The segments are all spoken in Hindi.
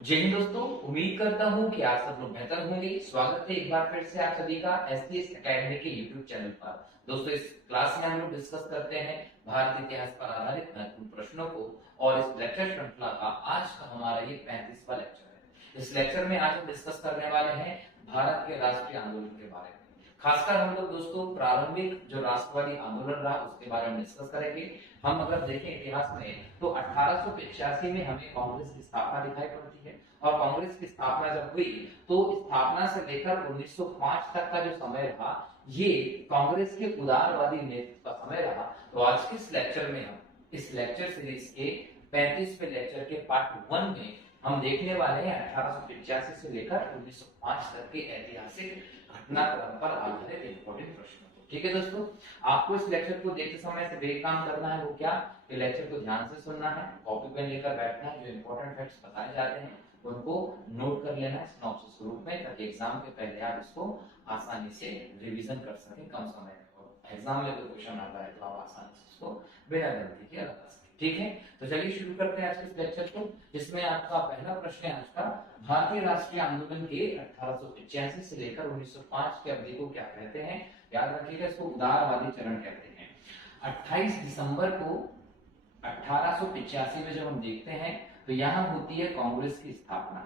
जय हिंद दोस्तों, उम्मीद करता हूँ कि आप सब लोग बेहतर होंगे। स्वागत है एक बार फिर से आप सभी का एसपीएस एकेडमी के यूट्यूब चैनल पर। दोस्तों, इस क्लास में हम लोग डिस्कस करते हैं भारत इतिहास पर आधारित महत्वपूर्ण प्रश्नों को। और इस लेक्चर श्रृंखला का आज का हमारा ये 35वां लेक्चर है। इस लेक्चर में आज हम डिस्कस करने वाले हैं भारत के राष्ट्रीय आंदोलन के बारे में। खासकर हम लोग दोस्तों प्रारंभिक जो राष्ट्रवादी आंदोलन रहा उसके बारे में डिस्कस करेंगे। हम अगर देखें इतिहास में तो 1885 में हमें कांग्रेस की स्थापना दिखाई पड़ती है। और कांग्रेस की स्थापना जब हुई तो स्थापना से लेकर 1905 तक का जो समय रहा ये कांग्रेस के उदारवादी नेतृत्व का समय रहा। तो आज के इस लेक्चर में हम इस लेक्चर सीरीज के 35वें लेक्चर के पार्ट 1 में हम देखने वाले हैं 1885 से लेकर 1905 तक के ऐतिहासिक घटनाक्रम पर आधारित इंपॉर्टेंट प्रश्नों को। ठीक है दोस्तों, आपको इस लेक्चर को देखते समय से एक काम करना है, वो क्या कि लेक्चर को ध्यान से सुनना है, कॉपी पेन लेकर बैठना है, जो इंपॉर्टेंट फैक्ट्स बताए जाते हैं उनको नोट कर लेना है सिनॉप्सिस के रूप में, ताकि एग्जाम के पहले आप इसको आसानी से रिवीजन कर सकें कम समय में, और एग्जाम में कोई क्वेश्चन आता है तो आप आसानी से उसको बिना गलती के लगा सकें। ठीक है, तो चलिए शुरू करते हैं आज के इस लेक्चर को, जिसमें आपका पहला प्रश्न है आज का, भारतीय राष्ट्रीय आंदोलन के 1885 से लेकर 1905 के अवधि को क्या कहते हैं। याद रखिएगा, इसको उदारवादी चरण कहते हैं। 28 दिसंबर को 1885 में जब हम देखते हैं तो यहाँ होती है कांग्रेस की स्थापना।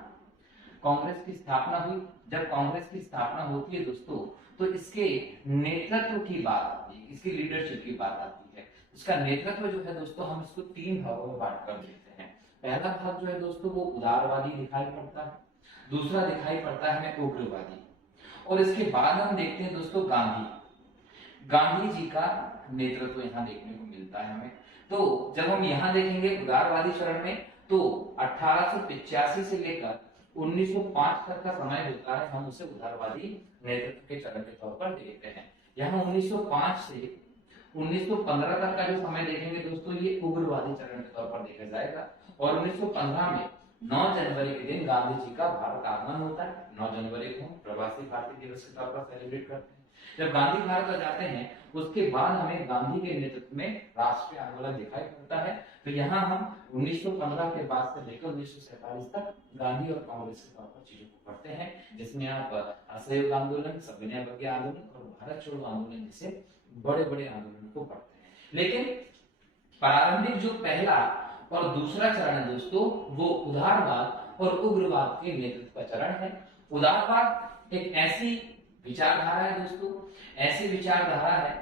कांग्रेस की स्थापना हुई। जब कांग्रेस की स्थापना होती है दोस्तों, तो इसके नेतृत्व की बात आती है, इसकी लीडरशिप की बात आती है। इसका नेतृत्व जो है दोस्तों, हम इसको 3 भागों में बांट कर देते हैं। पहला भाग जो है दोस्तों वो उदारवादी दिखाई पड़ता है, दूसरा दिखाई पड़ता है उग्रवादी, और इसके बाद हम देखते हैं दोस्तों गांधी जी का नेतृत्व यहाँ देखने को मिलता है हमें। तो जब हम यहाँ देखेंगे उदारवादी चरण में, तो 1885 से लेकर 1905 तक का समय होता है, हम उसे उदारवादी नेतृत्व के चरण के तौर पर देखते हैं। यहाँ 1905 से 1915 तक का जो समय देखेंगे दोस्तों, ये उग्रवादी चरण के तौर पर देखा जाएगा। और 1915 में 9 जनवरी के दिन गांधी जी का भारत आगमन होता है। 9 जनवरी को प्रवासी भारतीय दिवस के तौर पर सेलिब्रेट करते हैं। जब गांधी भारत आ जाते हैं उसके बाद हमें गांधी के नेतृत्व में राष्ट्रीय आंदोलन दिखाई पड़ता है। तो यहाँ हम 1915 के बाद से लेकर 1947 तक गांधी और कांग्रेस के तौर पर चीजों को पढ़ते हैं, जिसमें आप असहयोग आंदोलन, सविनय अवज्ञा आंदोलन और भारत छोड़ो आंदोलन जैसे बड़े बड़े आंदोलन को पढ़ते हैं। लेकिन प्रारंभिक जो पहला और दूसरा चरण है दोस्तों, वो उदारवाद और उग्रवाद के नेतृत्व का चरण है। उदारवाद एक ऐसी विचारधारा है दोस्तों, ऐसी विचारधारा है,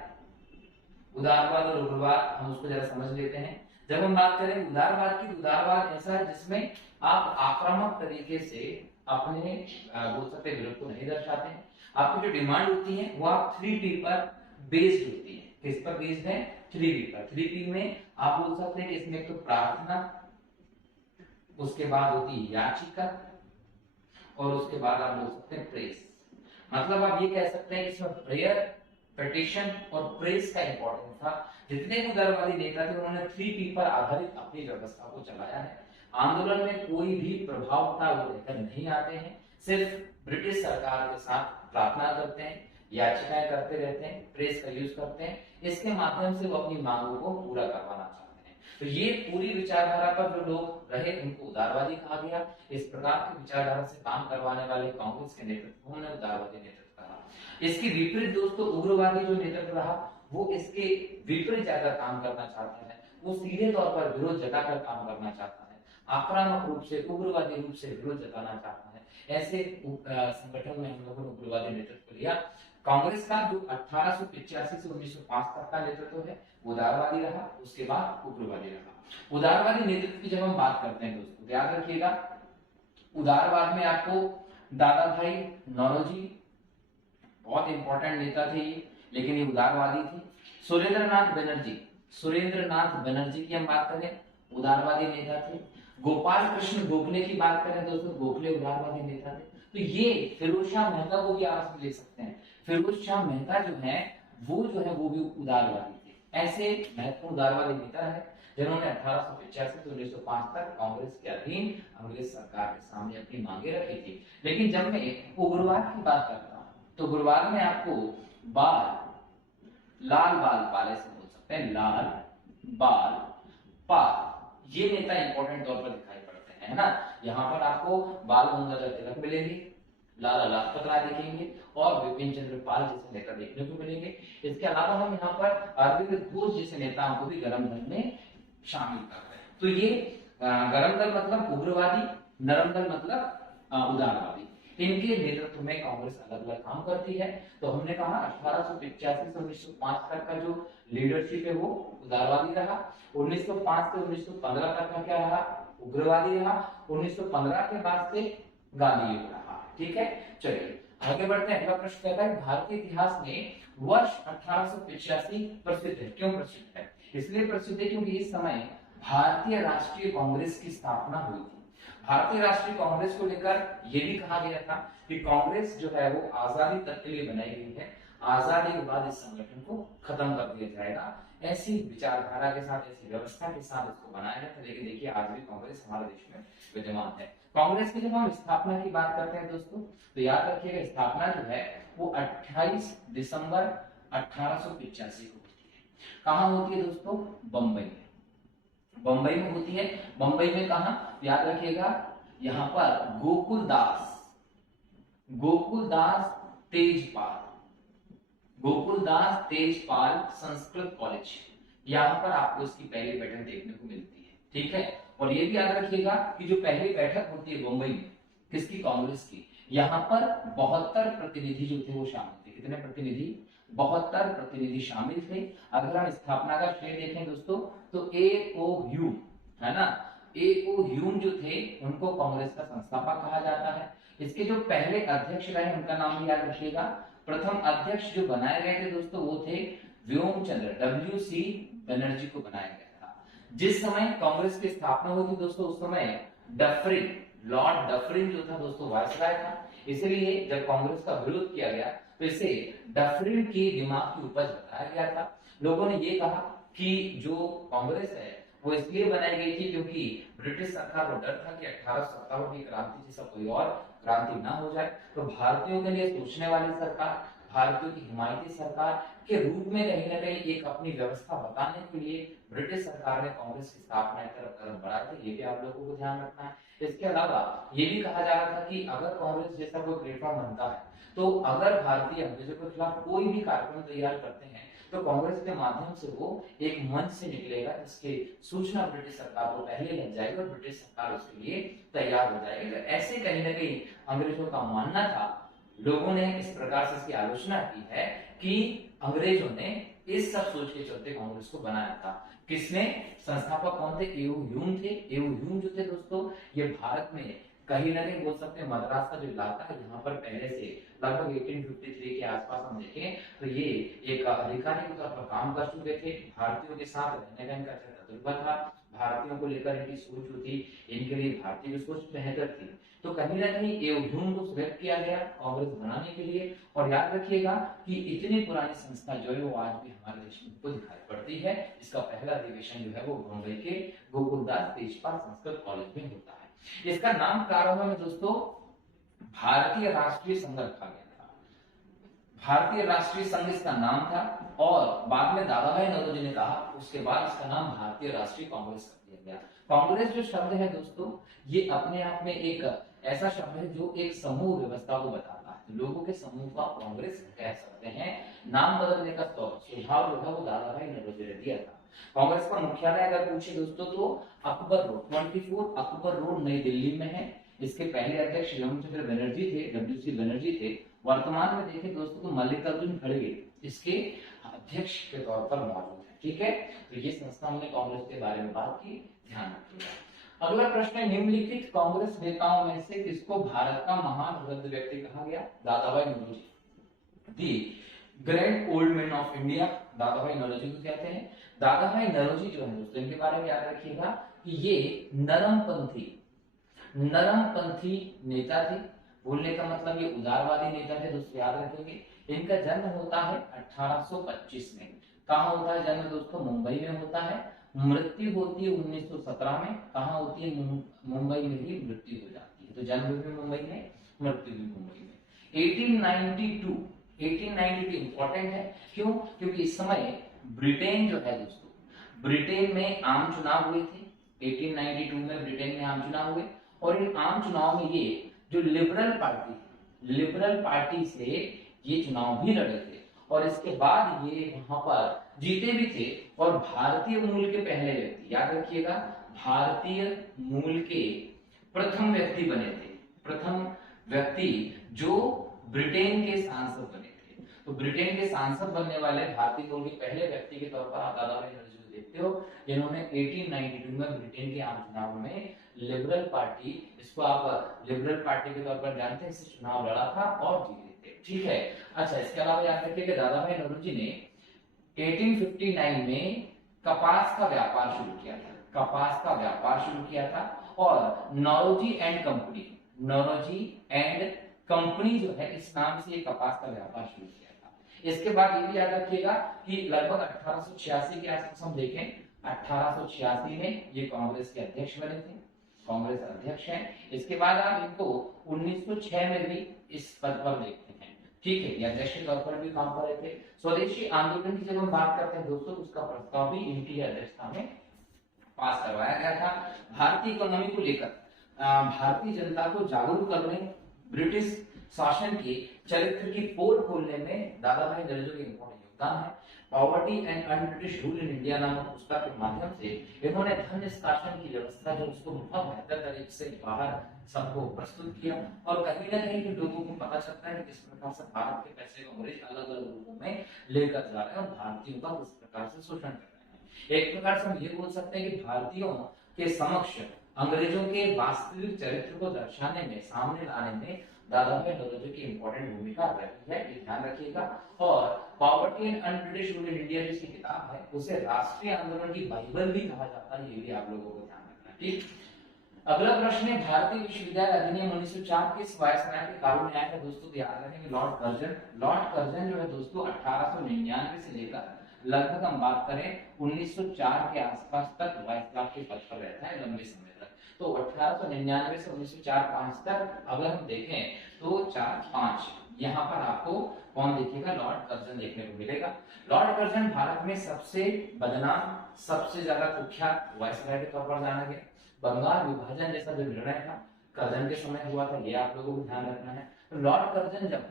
उदारवाद और उग्रवाद हम उसको जरा समझ लेते हैं। जब हम बात करें उदारवाद की, उदारवाद ऐसा है जिसमें आप आक्रामक तरीके से अपने बोल सकते विरोध को नहीं दर्शाते हैं। आपकी जो डिमांड होती है वो आप 3P पर बेस्ड होती है। किस पर बेस्ड है? 3P पर। 3P में आप बोल सकते हैं कि इसमें एक तो प्रार्थना, उसके बाद होती है याचिका, और उसके बाद आप बोल सकते हैं प्रेस। मतलब आप ये कह सकते हैं कि इसमें प्रेयर, पिटीशन और प्रेस का इंपॉर्टेंस था। जितने भी उदारवादी नेता थे उन्होंने 3P पर आधारित अपनी व्यवस्था को चलाया है। आंदोलन में कोई भी प्रभावता वो लेकर नहीं आते हैं, सिर्फ ब्रिटिश सरकार के साथ प्रार्थना करते हैं, याचिकाएं करते रहते हैं, प्रेस का यूज करते हैं। इसके माध्यम से वो अपनी मांगों को पूरा करवाना चाहते हैं। तो ये पूरी विचारधारा पर जो लोग रहे उनको उदारवादी कहा गया। इस प्रकार की विचारधारा से काम करवाने वाले कांग्रेस के नेतृत्व को उन्होंने उदारवादी नेतृत्व कहा। इसके विपरीत दोस्तों उग्रवादी जो नेतृत्व रहा वो इसके विपरीत ज्यादा काम करना चाहता है। वो सीधे तौर पर विरोध जताकर काम करना चाहता है, आक्रामक रूप से, उग्रवादी रूप से विरोध जताना चाहता है। ऐसे संगठन में हम लोगों ने उग्रवादी नेतृत्व लिया। कांग्रेस का जो 1885 से 1905 तक का नेतृत्व है उदारवादी रहा, उसके बाद उग्रवादी रहा। उदारवादी नेतृत्व की जब हम बात करते हैं दोस्तों, याद रखिएगा उदारवाद में आपको दादा भाई नौरोजी बहुत इंपॉर्टेंट नेता थे ये, लेकिन ये उदारवादी थे। सुरेंद्रनाथ बनर्जी की हम बात करें, उदारवादी नेता थे। गोपाल कृष्ण गोखले की बात करें दोस्तों, गोखले उदारवादी नेता थे। तो ये फिरोज शाह मेहता को भी आप ले सकते हैं। फिरोज शाह मेहता जो है वो भी उदारवादी थे। ऐसे महत्वपूर्ण उदारवादी नेता है जिन्होंने 1885 से 1905 तक कांग्रेस के अधीन अंग्रेज सरकार के सामने अपनी मांगे रखी थी। लेकिन जब मैं उग्रवाद की बात करता हूं तो उग्रवाद में आपको लाल बाल पाल से बोल सकते हैं, लाल बाल पाल, ये नेता इंपॉर्टेंट तौर पर दिखाई पड़ते हैं। है ना। यहाँ पर आपको बाल गंगाधर तिलक मिलेंगे, लाला लाजपत राय दिखेंगे और विपिन चंद्र पाल जैसे नेता देखने को मिलेंगे। इसके अलावा हम यहाँ पर अरविंद घोष जैसे नेताओं को भी गरम दल में शामिल कर रहे हैं। तो ये गरम दल मतलब उग्रवादी, नरम दल मतलब उदारवादी, इनके नेतृत्व में कांग्रेस अलग अलग काम करती है। तो हमने कहा 1885 से 1905 तक का जो लीडरशिप है वो उदारवादी रहा, 1905 से 1915 तक का क्या रहा, उग्रवादी रहा, 1915 के बाद से गांधी युग रहा। ठीक है, चलिए आगे बढ़ते हैं। अगला प्रश्न कहता है भारतीय इतिहास में वर्ष 1885 प्रसिद्ध है। क्यों प्रसिद्ध है? इसलिए प्रसिद्ध है क्योंकि इस समय भारतीय राष्ट्रीय कांग्रेस की स्थापना हुई थी। भारतीय राष्ट्रीय कांग्रेस को लेकर यह भी कहा गया था कि कांग्रेस जो है वो आजादी तक के लिए बनाई गई है, आजादी के बाद इस संगठन को खत्म कर दिया जाएगा। ऐसी विचारधारा के साथ, ऐसी व्यवस्था के साथ इसको बनाया गया था। लेकिन देखिए आज भी कांग्रेस हमारे देश में विद्यमान है। कांग्रेस की जब हम स्थापना की बात करते हैं दोस्तों, तो याद रखिएगा स्थापना जो है वो 28 दिसंबर 1885 को होती है। कहाँ होती है दोस्तों? बंबई में। बंबई में होती है। बंबई में कहा? याद रखिएगा, यहाँ पर गोकुलदास तेजपाल संस्कृत कॉलेज, यहाँ पर आपको इसकी पहली बैठक देखने को मिलती है। ठीक है, और ये भी याद रखिएगा कि जो पहली बैठक होती है बंबई में किसकी? कांग्रेस की, यहाँ पर 72 प्रतिनिधि जो थे वो शामिल थे। कितने प्रतिनिधि? 72 प्रतिनिधि शामिल थे। अगर हम स्थापना का श्रेय देखें दोस्तों तो ए.ओ. ह्यूम है ना, ए.ओ. ह्यूम जो थे उनको कांग्रेस का संस्थापक कहा जाता है। इसके जो पहले अध्यक्ष रहे उनका नाम भी याद रखिएगा। प्रथम अध्यक्ष जो बनाए गए थे दोस्तों वो थे व्योमचंद्र, W.C. बनर्जी को बनाया गया था। जिस समय कांग्रेस की स्थापना हुई थी दोस्तों उस समय डफरिन, लॉर्ड डफरिन जो था दोस्तों वायसराय था। इसलिए जब कांग्रेस का विरोध किया गया तो इसे डफरिन की दिमाग की उपज बताया गया था। लोगों ने ये कहा कि जो कांग्रेस है वो इसलिए बनाई गई थी क्योंकि ब्रिटिश सरकार को डर था कि 1857 की क्रांति जैसा कोई और क्रांति ना हो जाए। तो भारतीयों के लिए सोचने वाली सरकार, भारतीयों की हिमायती सरकार के रूप में कहीं ना कहीं एक अपनी व्यवस्था बताने के लिए ब्रिटिश सरकार ने कांग्रेस की स्थापना की तरफ कदम बढ़ाए थे। ये भी आप लोगों को ध्यान रखना है। इसके अलावा ये भी कहा जा रहा था कि अगर कांग्रेस जैसा कोई प्लेटफॉर्म बनता है तो अगर भारतीय अंग्रेजों के खिलाफ कोई भी कार्यक्रम तैयार करते हैं तो कांग्रेस के माध्यम से वो एक मंच से निकलेगा जिसकी सूचना ब्रिटिश सरकार को पहले लग जाएगी और ब्रिटिश सरकार उसके लिए तैयार हो जाएगी। तो ऐसे कहीं ना कहीं अंग्रेजों का मानना था। लोगों ने इस प्रकार से इसकी आलोचना की है कि अंग्रेजों ने इस सब सोच के चलते कांग्रेस को बनाया था। किसने? संस्थापक कौन थे? ए.ओ. ह्यूम थे। ए.ओ. ह्यूम जो थे दोस्तों ये भारत में कहीं ना कहीं बोल सकते हैं मद्रास का जो इलाका है यहाँ पर पहले से लगभग 1853 के आसपास हम देखें तो ये एक अधिकारी के तौर पर काम कर चुके थे। भारतीयों के साथ रहने का इनका तजुर्बा था, भारतीयों को लेकर इनकी सोच जो थी, इनके लिए भारतीय की सोच बेहतर थी। तो कहीं ना कहीं ए.ओ. ह्यूम को सिलेक्ट किया गया कांग्रेस बनाने के लिए। और याद रखिएगा कि इतनी पुरानी संस्था जो है वो आज भी हमारे देश में आपको दिखाई पड़ती है। इसका पहला अधिवेशन जो है वो मुंबई के गोकुलदास तेजपाल संस्कृत कॉलेज में होता है। इसका नाम प्रारंभ में दोस्तों भारतीय राष्ट्रीय संघ रखा गया था। भारतीय राष्ट्रीय संघ इसका नाम था और बाद में दादाभाई नौरोजी ने कहा उसके बाद इसका नाम भारतीय राष्ट्रीय कांग्रेस कर दिया गया। कांग्रेस जो शब्द है दोस्तों ये अपने आप में एक ऐसा शब्द है जो एक समूह व्यवस्था को बताता है। तो लोगों के समूह को आप कांग्रेस कह सकते हैं। नाम बदलने का सुझाव जो है वो दादाभाई नौरोजी ने दिया था। कांग्रेस का मुख्यालय अगर पूछे दोस्तों तो अकबर रोड 24 अकबर रोड नई दिल्ली में है। इसके पहले अध्यक्ष व्योमचंद्र बनर्जी थे, W.C. बनर्जी थे। वर्तमान में देखें दोस्तों तो मल्लिकार्जुन खड़गे इसके अध्यक्ष के तौर पर मौजूद है। ठीक है, तो ये संस्था हमने कांग्रेस के बारे में बात की, ध्यान रखिएगा। अगला प्रश्न है निम्नलिखित कांग्रेस नेताओं में से किसको भारत का महान वृद्ध व्यक्ति कहा गया? Dadabhai Naoroji, the great old man of India, Dadabhai Naoroji को कहते हैं। दादाभाई नौरोजी जो है दोस्तों इनके बारे में याद रखिएगा कि ये नरमपंथी नेता थे। बोलने का मतलब ये उदारवादी नेता थे दोस्तों, याद रखेंगे। इनका जन्म होता है 1825 में। कहाँ होता है जन्म दोस्तों? मुंबई में होता है। मृत्यु होती है 1917 में। कहाँ होती है? मुंबई में ही मृत्यु हो जाती है। तो जन्म भी मुंबई में, मृत्यु भी मुंबई में। 1892 इंपॉर्टेंट है। क्यों? क्योंकि इस समय ब्रिटेन जो है दोस्तों, ब्रिटेन में आम चुनाव हुए थे। 1892 में ब्रिटेन में आम चुनाव हुए और इन आम चुनाव में ये जो लिबरल पार्टी से ये चुनाव भी लड़े थे और इसके बाद ये वहां पर जीते भी थे और भारतीय मूल के पहले व्यक्ति, याद रखिएगा, भारतीय मूल के प्रथम व्यक्ति बने थे, प्रथम व्यक्ति जो ब्रिटेन के सांसद बने थे। तो ब्रिटेन के सांसद बनने वाले भारतीय मूल के पहले व्यक्ति के तौर पर आप दादा भाई नौरोजी देखते हो, जिन्होंने 1892 में ब्रिटेन के आम चुनाव में लिबरल पार्टी, इसको आप लिबरल पार्टी के तौर पर जानते हैं, इससे चुनाव लड़ा था और जीते थे। ठीक है, अच्छा, इसके अलावा याद रखिए कि दादा भाई नौरोजी ने 1859 में कपास का व्यापार शुरू किया था, कपास का व्यापार शुरू किया था और नौरोजी एंड कंपनी जो है इस नाम से ये कपास का व्यापार शुरू किया था। इसके बाद ये भी याद रखिएगा कि लगभग 1886 के आसपास हम देखें, 1886 में ये कांग्रेस के अध्यक्ष बने थे, कांग्रेस अध्यक्ष हैं। इसके बाद आप इनको 1906 में भी इस पद पर देखते हैं। ठीक है, ये अध्यक्ष के तौर पर भी काम कर रहे थे। स्वदेशी आंदोलन की जब हम बात करते हैं दोस्तों, उसका प्रस्ताव भी इनकी अध्यक्षता में पास करवाया गया था। भारतीय इकोनॉमी को लेकर भारतीय जनता को जागरूक करने, ब्रिटिश शासन के चरित्र की पोल खोलने में दादा भाई नौरोजी का इम्पोर्टेंट योगदान है। Poverty and un-British rule in India नामक पुस्तक के माध्यम से इन्होंने धन निष्कासन की व्यवस्था जो उसको बहुत बेहतर तरीके से बाहर सबको प्रस्तुत किया और कहीं ना कहीं लोगों को पता चलता है कि किस प्रकार से भारत के पैसे को अंग्रेज अलग अलग रूपों में लेकर जा रहे हैं और भारतीयों का किस प्रकार से शोषण कर रहे हैं। एक प्रकार से हम ये बोल सकते हैं कि भारतीयों के समक्ष अंग्रेजों के वास्तविक चरित्र को दर्शाने में, सामने लाने में दादा भाई नौरोजी की इंपॉर्टेंट भूमिका रही है, ये ध्यान रखिएगा। और poverty and un-British rule in India जिसकी किताब है उसे राष्ट्रीय आंदोलन की बाइबल भी कहा जाता है, ये भी आप लोगों को ध्यान रखना। ठीक, अगला प्रश्न है भारतीय विश्वविद्यालय अधिनियम 1904 किस वायसराय के काल में आया था दोस्तों? याद रखेंगे लॉर्ड कर्जन जो है दोस्तों 1899 से लेकर लगभग हम बात करें 1904 के आसपास तक वायसराय के पद पर रहता है लंबे समय तक। तो 1899 से 1904-5 तक अगर हम देखें तो 4-5 यहाँ पर आपको कौन देखिएगा? लॉर्ड कर्जन देखने को मिलेगा। लॉर्ड कर्जन भारत में सबसे बदनाम, सबसे ज्यादा कुख्यात वायसराय के तौर पर जाना गया। बंगाल विभाजन जैसा जो निर्णय था कर्जन के समय हुआ था, ये आप लोगों को ध्यान रखना है। तो लॉर्ड कर्जन जब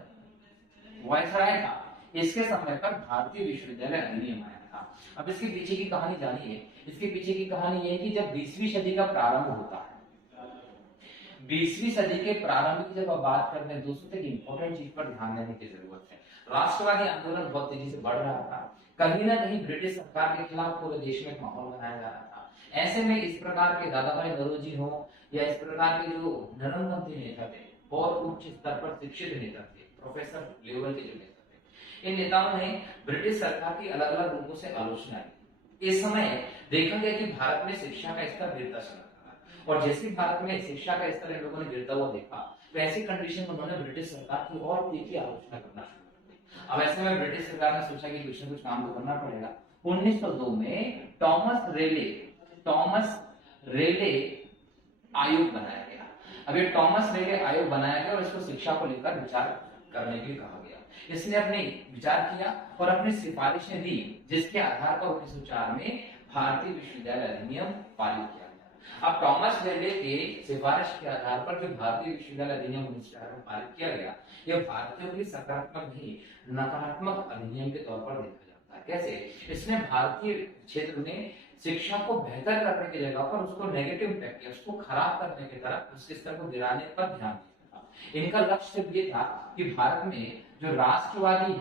वायसराय था इसके समय पर भारतीय विश्वविद्यालय अधिनियम आया था। अब इसके पीछे की कहानी जानिए। इसके पीछे की कहानी ये है कि जब 20वीं सदी का प्रारंभ होता है, 20वीं सदी के प्रारंभ की जब आप बात करते हैं दोस्तों, तो एक इंपॉर्टेंट चीज पर ध्यान देने की जरूरत है। राष्ट्रवादी आंदोलन बहुत तेजी से बढ़ रहा था, कहीं ना कहीं ब्रिटिश सरकार के खिलाफ पूरे देश में एक माहौल बनाया जा रहा था। ऐसे में इस प्रकार के दादा भाई नौरोजी हो या इस प्रकार के जो नरमपंथी नेता थे और उच्च स्तर पर शिक्षित नेता थे, प्रोफेसर लेवल के जो नेता थे, इन नेताओं ने ब्रिटिश सरकार की अलग अलग रूपों से आलोचना की। इस समय देखा गया कि भारत में शिक्षा का स्तर गिरता चला था और जैसे भारत में शिक्षा का स्तर इन लोगों ने गिरता हुआ देखा, तो ऐसी कंडीशन में उन्होंने ब्रिटिश सरकार की और तीखी आलोचना करना शुरू कर दी। अब ऐसे में ब्रिटिश सरकार ने सोचा कि कुछ न कुछ काम तो करना पड़ेगा। 1902 में टॉमस रेले आयोग बनाया गया। अब ये टॉमस रेले आयोग बनाया गया और इसको शिक्षा को लेकर विचार करने के लिए कहा गया। इसने अपने विचार किया और अपनी सिफारिशें दी, जिसके आधार पर 1904 में भारतीय विश्वविद्यालय अधिनियम पारित किया गया। अब टॉमस रेले के सिफारिश के आधार पर जो भारतीय विश्वविद्यालय अधिनियम 1904 में पारित किया गया, यह भारतीयों के सकारात्मक नहीं नकारात्मक अधिनियम के तौर पर देखा जाता है। कैसे? इसने भारतीय क्षेत्र में शिक्षा को बेहतर करने की जगह पर उसको नेगेटिव इम्पैक्ट किया, उसको खराब करने की तरफ, उसके स्तर को गिराने पर ध्यान दिया। इनका लक्ष्य ये था कि भारत में जो राष्ट्रवादी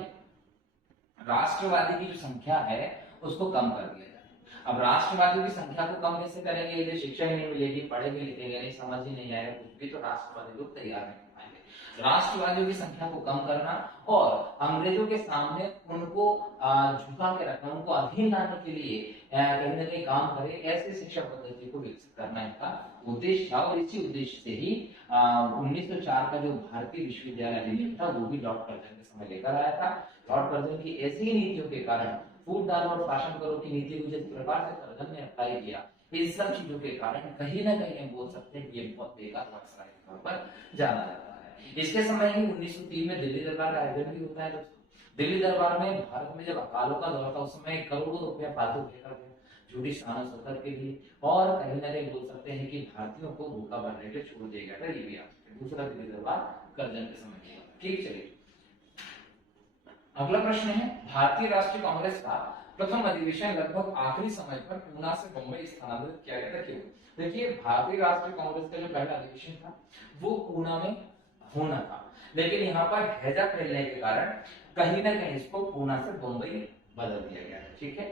की जो संख्या है उसको कम कर दिया जाए। अब राष्ट्रवादियों की संख्या को कम कैसे करेंगे? यदि शिक्षा ही नहीं मिलेगी, पढ़ेंगे लिखेंगे नहीं, समझ ही नहीं आएगा कुछ भी, तो राष्ट्रवादी लोग तैयार नहीं पाएंगे। राष्ट्रवादियों की संख्या को कम करना और अंग्रेजों के सामने उनको झुका के रखना, उनको अधीन लाने के लिए कहीं ना कहीं काम करे, ऐसी शिक्षा पद्धति को विकसित करना इनका उद्देश्य था। और इसी उद्देश्य से ही 1904 का जो भारतीय विश्वविद्यालय अधिनियम था वो भी लॉर्ड कर्जन के समय लेकर आया था। लॉर्ड कर्जन की ऐसी ही नीतियों के कारण, फूट डालो और शासन करो की नीति को जिस प्रकार से कर्जन ने अप्लाई किया, इन सब चीजों के कारण कहीं ना कहीं हम बोल सकते हैं कि ये बहुत बेकार वायसराय के तौर पर जाना जाता है। इसके समय ही 1903 में दिल्ली दरबार का आयोजन भी होता है दोस्तों। दिल्ली दरबार में भारत में जब अकालों का दौर था उस समय करोड़ों रुपया फालतू फेंका गया। झूठी शान शौकत के लिए, और कहीं ना कहीं बोल सकते हैं कि भारतीयों को भूखा मरने के लिए छोड़ दिया गया था। ये भी आप दूसरा दिल्ली दरबार करजन के समय किया। ठीक, चलिए अगला प्रश्न है, भारतीय राष्ट्रीय कांग्रेस का प्रथम अधिवेशन लगभग आखिरी समय पर पूना से बम्बई स्थानांतरित किया गया था, क्यों? देखिए, भारतीय राष्ट्रीय कांग्रेस का जो पहला अधिवेशन था वो पूना में होना था, लेकिन यहाँ पर हैजा फैलने के कारण कहीं ना कहीं इसको पूना से बम्बई बदल दिया गया। ठीक है,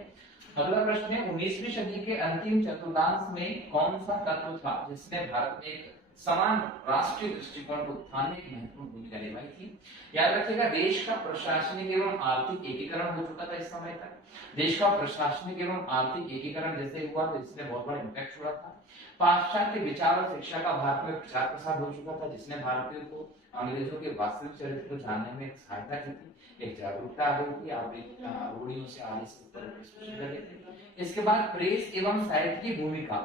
अगला प्रश्न है, 19वीं सदी के अंतिम चतुर्थांश में कौन सा तत्व था जिसने भारत में एक समान राष्ट्रीय दृष्टिकोण को उत्थान में एक महत्वपूर्ण भूमिका निभाई थी? याद रखिएगा, देश का प्रशासनिक एवं आर्थिक एकीकरण हो चुका था इस समय तक। देश का प्रशासनिक एवं आर्थिक एकीकरण जैसे हुआ तो इससे बहुत बड़ा इम्पैक्ट हुआ था। पाश्चात्य विचार और शिक्षा का भारत में प्रचार प्रसार हो चुका था, जिसने भारतीयों को अंग्रेजों के वास्तविक चरित्र को जानने में सहायता की थी। एक जागरूकता आ गई थी, आप रूढ़ियों से आगे से। इसके बाद प्रेस एवं साहित्य की भूमिका,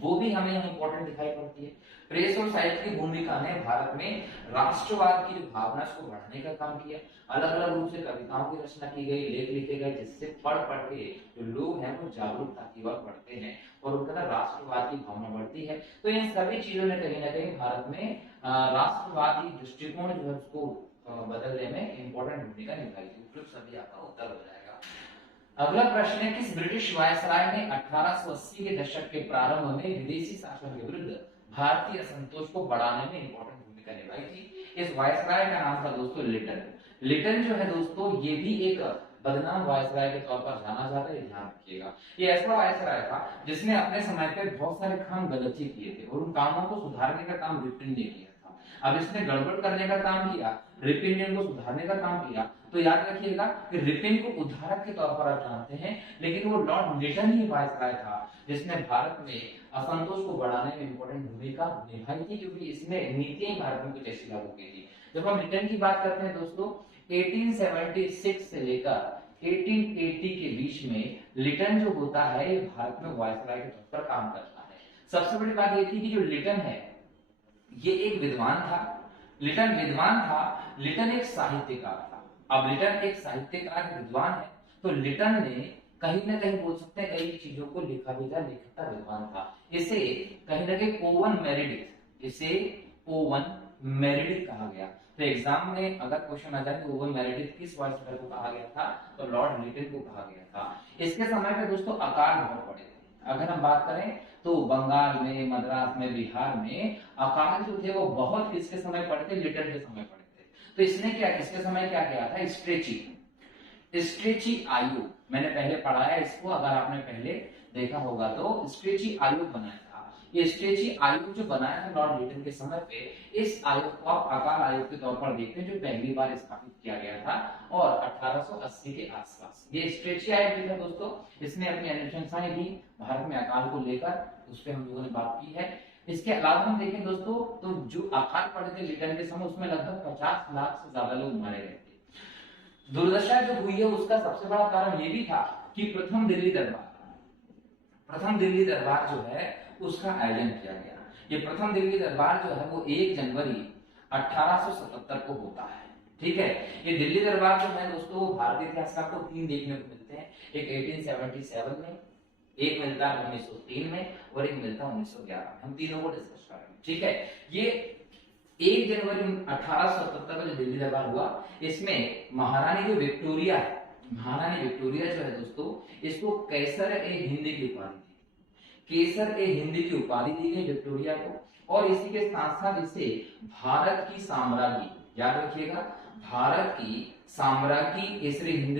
वो भी हमें यहाँ इंपॉर्टेंट दिखाई पड़ती है। प्रेस और साहित्य की भूमिका ने भारत में राष्ट्रवाद की जो भावना को बढ़ाने का काम किया। अलग अलग रूप से कविताओं की रचना की गई, लेख लिखे गए, जिससे पढ़ के जो लोग हैं वो जागरूकता की ओर बढ़ते हैं और उनका राष्ट्रवाद की भावना बढ़ती है। तो इन सभी चीजों ने कहीं ना कहीं भारत में राष्ट्रवादी दृष्टिकोण जो है उसको बदलने में इंपॉर्टेंट भूमिका निभाई थी। उपयुक्त सभी आपका उत्तर हो जाएगा। अगला प्रश्न है, किस ब्रिटिश वायसराय ने 1880 के दशक के प्रारंभ में विदेशी शासन के विरुद्ध भारतीय असंतोष को बढ़ाने में इंपॉर्टेंट भूमिका निभाई थी? इस वायसराय का नाम था दोस्तों लिटन। लिटन जो है दोस्तों ये भी एक बदनाम वायसराय के तौर पर जाना जाता है, ध्यान रखिएगा। ये ऐसा वायसराय था जिसने अपने समय पे बहुत सारे काम गलत ही किए थे और उन कामों को सुधारने का काम लिटन ने किया था। अब इसने गड़बड़ करने का काम किया, रिपिन ने उनको सुधारने का काम किया। तो याद रखिएगा कि रिपिन को उद्धारक के तौर पर आप जानते हैं, लेकिन वो लॉर्ड लिटन ही वायसराय था जिसने भारत में असंतोष को बढ़ाने में इंपॉर्टेंट भूमिका निभाई थी, क्योंकि इसने नीतियां भारत में कुछ ऐसी लागू की थी। जब हम लिटन की बात करते हैं दोस्तों, 1876 से लेकर 1880 के बीच में लिटन जो होता है ये भारत में वायसराय के तौर पर काम करता है। सबसे बड़ी बात ये थी कि जो लिटन है ये एक विद्वान था। लिटन विद्वान था, लिटन एक साहित्यकार था। अब लिटन एक साहित्यकार विद्वान है, तो लिटन ने कहीं ना कहीं बोल सकते हैं कई चीजों को लिखा भी था, लिखता विद्वान था। इसे कहीं ना कहीं ओवन मेरिडिथ, इसे ओवन मेरिडिथ कहा गया। तो एग्जाम में अगर क्वेश्चन आ जाए तो ओवन मेरिडिथ किस वायसराय को कहा गया था, तो लॉर्ड लिटन को कहा गया था। इसके समय पे दोस्तों अकाल बहुत पड़े थे। अगर हम बात करें तो बंगाल में, मद्रास में, बिहार में अकाल जो थे वो बहुत किसके समय पड़े थे, लिटन के समय पड़े थे। तो इसने क्या, इसके समय क्या किया था, स्ट्रेची आयोग, मैंने पहले पढ़ाया इसको, अगर आपने पहले देखा होगा तो स्ट्रेची आयोग बनाया था। ये स्ट्रेची आयोग जो बनाया था लॉर्ड लिटन के समय पे, इस आयोग को आप अकाल आयोग के तौर पर देखते हैं जो पहली बार स्थापित किया गया था और 1880 के आसपास। ये स्ट्रेची आयोग था दोस्तों, इसने अपनी अनुशंसाएं दी भारत में अकाल को लेकर, उस पर हम लोगों ने बात की है। इसके अलावा हम देखें दोस्तों तो जो अकाल पड़े थे लिटन के समय उसमें लगभग 50 लाख से ज्यादा लोग मारे गए थे। दुर्दशा जो हुई है उसका सबसे बड़ा कारण ये भी था कि प्रथम दिल्ली दरबार जो है उसका आयोजन किया गया। ये प्रथम दिल्ली दरबार जो है वो 1 जनवरी 1877 को होता है। ठीक है, ये दिल्ली दरबार जो है दोस्तों भारतीय इतिहास में आपको 3 देखने को मिलते हैं, एक 1877 में, एक मिलता है 1903 में और एक मिलता है 1911 में। हम तीनों को डिस्कस करेंगे। ठीक है, ये 1 जनवरी 1877 को जो दिल्ली दरबार हुआ, इसमें महारानी जो विक्टोरिया है, महारानी विक्टोरिया जो है दोस्तों, इसको केसर-ए-हिंद की उपाधि दी, केसर-ए-हिंद की उपाधि दी गई विक्टोरिया को। और इसी के साथ साथ इसे भारत की साम्राज्ञी, याद रखिएगा, भारत की साम्राज्ञी केसरी-हिंद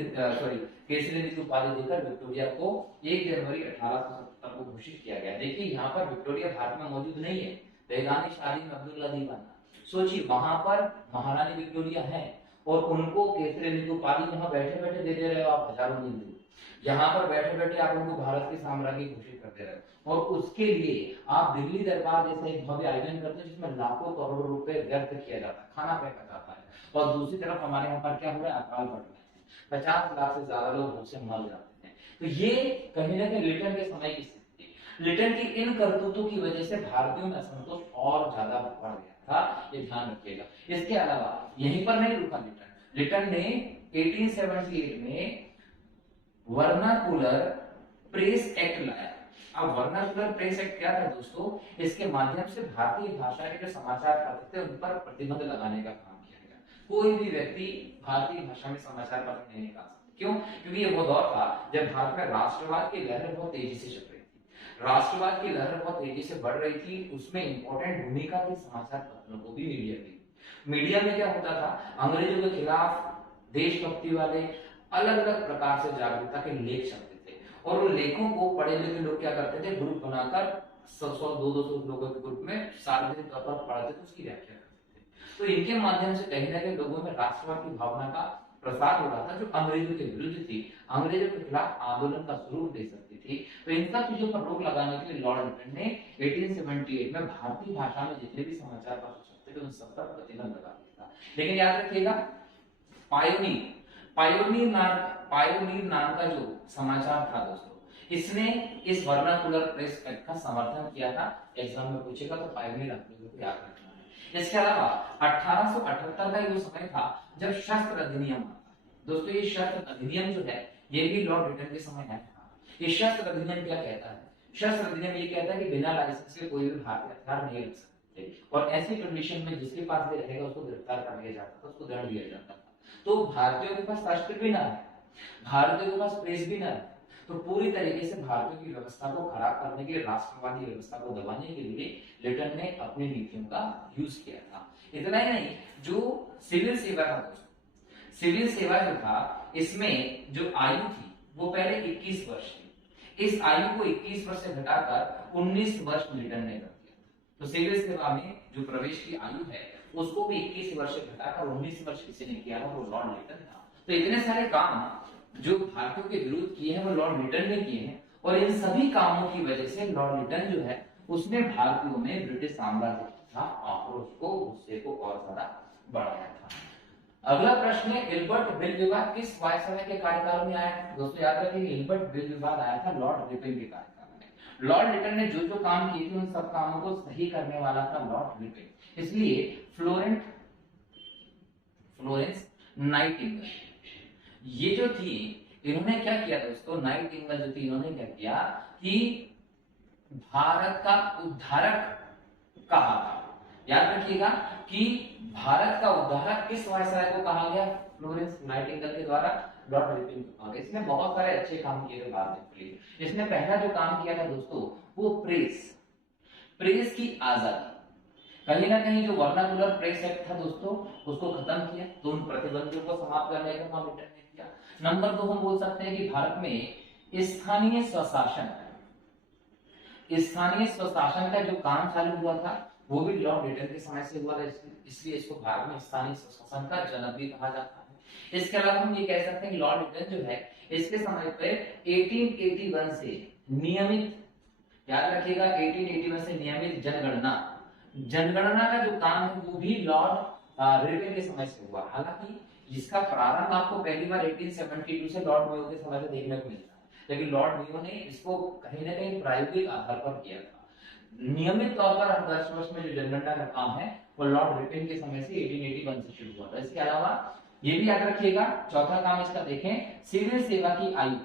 की उपाधि देकर विक्टोरिया को 1 जनवरी 1877 को घोषित किया गया। देखिए यहाँ पर विक्टोरिया भारत में मौजूद नहीं है, बेगानी शादी में अब्दुल्ला दीवाना। सोचिए वहां पर महारानी विक्टोरिया है और उनको केसरी-हिंद की उपाधि यहाँ बैठे बैठे दे दे रहे हो आप, हजारों मील दूर। यहाँ पर बैठे बैठे आप उनको भारत की साम्राज्ञी घोषित कर दे रहे हो, और उसके लिए आप दिल्ली दरबार जैसे एक भव्य आयोजन करते हैं जिसमें लाखों करोड़ों रुपए व्यर्थ किया जाता है, खाना फेंका जाता है, और दूसरी तरफ हमारे यहाँ पर क्या हो रहा है, अकाल पड़ रहा है, 50 लाख से ज्यादा लोग भूख से मर जाते हैं। तो ये कहीं ना कहीं लिटन के समय की स्थिति थी। लिटन की इन करतूतों की वजह से भारतीयों में असंतोष और ज्यादा बढ़ गया था, ये ध्यान रखिएगा। इसके अलावा यहीं पर नहीं रुका लिटन ने 1878 में वर्नाकुलर प्रेस एक्ट लाया। अब वर्नाकुलर प्रेस एक्ट क्या था दोस्तों, इसके माध्यम से भारतीय भाषा के जो समाचार पत्र थे उन पर प्रतिबंध लगाने का काम किया गया। कोई भी व्यक्ति भारतीय भाषा में समाचार पत्र नहीं निकाल सकता। क्यों? क्योंकि ये वो दौर था जब भारत में राष्ट्रवाद की लहर बहुत तेजी से चल रही थी। राष्ट्रवाद की लहर बहुत तेजी से बढ़ रही थी, उसमें इंपॉर्टेंट भूमिका थी समाचार पत्रों को भी, मीडिया की। मीडिया में क्या होता था, अंग्रेजों के खिलाफ देशभक्ति वाले अलग अलग प्रकार से जागरूकता के लेख छपते थे, और उन लेखों को पढ़े लिखे लोग क्या करते थे, ग्रुप बनाकर 100-200 लोगों के ग्रुप में सार्वजनिक तौर पर पढ़ते थे, उसकी व्याख्या करते थे। तो इनके माध्यम से कहीं ना कहीं लोगों में राष्ट्रवाद की भावना का प्रसार हो रहा था, जो अंग्रेजों के विरुद्ध थी, अंग्रेजों के खिलाफ आंदोलन का स्वरूप दे सकती थी। तो इन सब चीजों पर रोक लगाने के लिए लॉर्ड रिपन ने 1878 में भारतीय भाषा में जितने भी समाचार पत्र छपते थे उन सब पर प्रतिबंध लगा दिया था। लेकिन याद रखिएगा, पायोनीर नाम का जो समाचार था दोस्तों, इसने इस वर्नाकुलर प्रेस एक्ट का समर्थन किया था। एग्जाम में पूछेगा तो पायोनीर आप लोगों को याद रखना है। इसके अलावा 1878 का वो समय था जब शस्त्र अधिनियम आता है। दोस्तों ये शस्त्र अधिनियम जो है ये भी लॉर्ड रिटन के समय है। ये शस्त्र अधिनियम क्या कहता है? शस्त्र अधिनियम ये कहता है कि बिना लाइसेंस के कोई भी भारतीय हथियार नहीं रख सकते, और ऐसी कंडीशन में जिसके पास भी रहेगा उसको गिरफ्तार कर लिया जाता था, उसको दंड दिया जाता था। तो भारतीयों के पास राष्ट्र भी ना है, भारतीयों के पास प्रेस भी ना है, तो पूरी तरीके से भारतीयों की व्यवस्था को खराब करने के लिए, राष्ट्रवादी व्यवस्था को दबाने के लिए लिटन ने अपनी नीतियों का यूज किया था। इतना ही नहीं, जो सिविल सेवा था दोस्तों, सिविल सेवा जो था इसमें जो आयु थी वो पहले 21 वर्ष थी। इस आयु को 21 वर्ष से घटाकर 19 वर्ष लिटन ने कर दिया। तो सिविल सेवा में जो प्रवेश की आयु है उसको भी 21 वर्ष से घटाकर 19 वर्ष किसी ने किया, वो लॉर्ड लिटन था। तो इतने सारे काम जो भारतीयों के विरुद्ध किए हैं वो लॉर्ड लिटन ने किए हैं, और इन सभी कामों की वजह से लॉर्ड लिटन जो है उसने भारतीयों में ब्रिटिश साम्राज्य का आक्रोश को, गुस्से को और ज्यादा बढ़ाया था। अगला प्रश्न है, इल्बर्ट बिल विवाद किस वायसराय के कार्यकाल में आया? दोस्तों याद रखिए, इल्बर्ट बिल विवाद आया था लॉर्ड रिपन के कार्यकाल में। लॉर्ड रिपन ने जो जो काम किए थे उन सब कामों को सही करने वाला था लॉर्ड रिपन। इसलिए फ्लोरेंस नाइटिंगेल ये जो थी, इन्होंने क्या किया दोस्तों, नाइटिंगेल जो थी इन्होंने क्या किया कि भारत का उद्धारक कहा था। याद रखिएगा कि भारत का उद्धारक किस वायसराय को कहा गया? फ्लोरेंस नाइटिंगेल के द्वारा लॉर्ड रिपन को कहा गया। इसने बहुत सारे अच्छे काम किए थे भारत के लिए। इसने पहला जो काम किया था दोस्तों वो प्रेस की आजादी, कहीं ना कहीं जो वर्नाकुलर प्रेस एक्ट था दोस्तों उसको खत्म किया, तो उन प्रतिबंधों को समाप्त करने का काम लिटन ने किया। नंबर 2 हम बोल सकते हैं कि भारत में स्थानीय स्वशासन का जो काम चालू हुआ था वो भी लॉर्ड लिटन के समय से हुआ था, इसलिए इसको भारत में स्थानीय स्वशासन का जनक भी कहा जाता है। इसके अलावा हम ये कह सकते हैं कि लॉर्ड लिटन जो है इसके समय पे 1881 से नियमित, याद रखिएगा 1881 से नियमित जनगणना का जो काम है वो भी लॉर्ड रिपन के समय से हुआ। हालांकि जिसका प्रारंभ आपको पहली बार 1872 से लॉर्ड मेयो के समय से देखने को मिलता है, लेकिन लॉर्ड मेयो ने इसको कहीं ना कहीं प्रायोगिक आधार पर किया था। नियमित तौर पर 10 वर्ष में जो जनगणना का काम है वो लॉर्ड रिपन के समय से 1881 से शुरू हुआ था। इसके अलावा ये भी याद रखिएगा, चौथा काम इसका देखें, सिविल सेवा की आयु।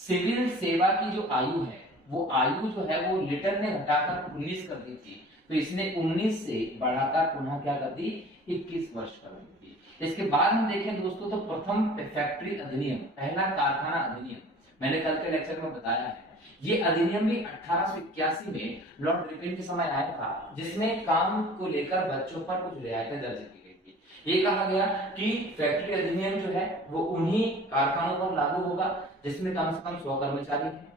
सिविल सेवा की जो आयु है वो आयु जो है वो लिटन ने घटाकर 19 कर दी थी, तो इसने 19 से बढ़ाकर पुनः क्या कर दी, 21 वर्ष कर दी थी। इसके बाद हम देखें दोस्तों तो प्रथम फैक्ट्री अधिनियम, पहला कारखाना अधिनियम, मैंने कल के लेक्चर में बताया है। ये अधिनियम भी 1881 में लॉर्ड रिपन के समय आया था, जिसमें काम को लेकर बच्चों पर कुछ रियायतें दर्ज की गई थी। ये कहा गया कि फैक्ट्री अधिनियम जो है वो उन्हीं कारखानों पर लागू होगा जिसमें कम से कम 100 कर्मचारी हैं।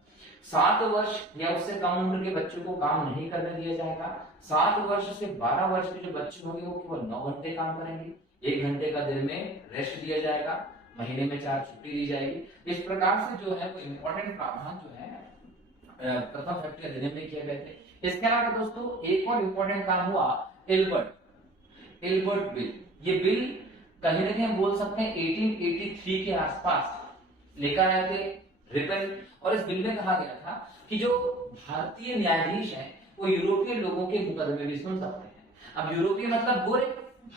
7 वर्ष या उससे कम उम्र के बच्चों को काम नहीं करने दिया जाएगा। 7 वर्ष से 12 वर्ष के जो बच्चे होंगे वो केवल 9 घंटे काम करेंगे, 1 घंटे का दिन में रेस्ट दिया जाएगा, महीने में 4 छुट्टी दी जाएगी। इस प्रकार से जो है वो इम्पोर्टेंट प्रावधान जो है प्रथम फैक्ट्री अधिनियम में किए गए थे। इसके अलावा दोस्तों एक और इम्पोर्टेंट काम हुआ इल्बर्ट बिल। ये बिल कहीं ना कहीं हम बोल सकते हैं 1883 के आसपास लेकर आए थे रिपन, और इस बिल में कहा गया था कि जो भारतीय न्यायाधीश हैं वो यूरोपीय लोगों के मुकदमे भी सुन सकते हैं। अब यूरोपीय मतलब गोरे,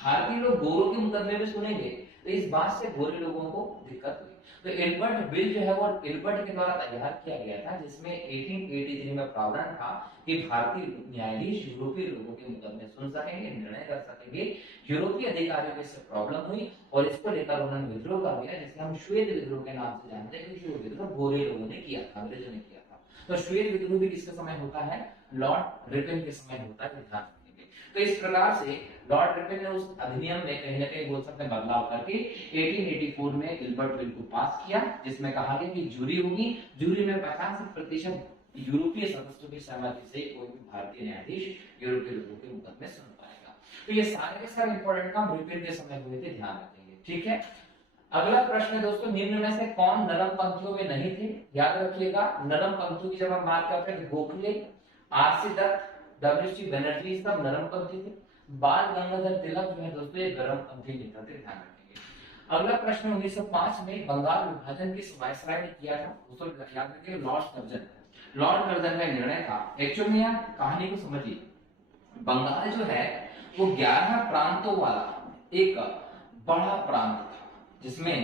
भारतीय लोग गोरों के मुकदमे भी सुनेंगे, तो इस बात से गोरे लोगों को दिक्कत हुई। तो एल्बर्ट बिल जो है वो एल्बर्ट के द्वारा तैयार किया गया था, जिसमें 1883 में प्रावधान था कि भारतीय न्यायाधीश यूरोपीय लोगों के मुकदमे सुन सकेंगे, निर्णय कर सकेंगे। यूरोपीय अधिकारियों को इससे प्रॉब्लम हुई और इसको लेकर उन्होंने विद्रोह कर दिया, जिसे हम श्वेत विद्रोह के नाम से जानते हैं, क्योंकि वो विद्रोह गोरे लोगों ने किया था, अंग्रेजों ने किया था। तो श्वेत विद्रोह भी किसके समय होता है? लॉर्ड रिपन के समय होता है, ध्यान रखेंगे। तो इस प्रकार से लॉर्ड रिपन ने उस अधिनियम में कहीं ना कहीं बोल सकते हैं बदलाव करके 1884 में एल्बर्ट बिल को पास किया, जिसमें कहा गया कि जूरी होगी, जूरी में 50% यूरोपीय सदस्यों की सहमति से कोई भी भारतीय न्यायाधीश यूरोपीय लोगों के मुकदमे सुन पाएगा। तो ये सारे के सारे इंपॉर्टेंट काम रिपन के समय हुए थे, ध्यान रखेंगे, ठीक है। अगला प्रश्न है दोस्तों, निम्न में से कौन नरम पंथियों में नहीं थे? याद रखिएगा, नरम पंथियों की जब हम बात करते हैं, गोखले, आरसी दत्त, डब्ल्यूसी बनर्जी सब नरम पंथी थे। बाल गंगाधर तिलक जो है दोस्तों ये गरम पंथी नेता थे, ध्यान रखेंगे। अगला प्रश्न, 1905 में बंगाल विभाजन किस वायसराय ने किया था? दोस्तों याद रखिए लॉर्ड कर्जन। लॉर्ड कर्जन का निर्णय था। एक्चुअल में आप कहानी को समझिए, बंगाल जो है वो 11 प्रांतों वाला एक बड़ा प्रांत था, जिसमें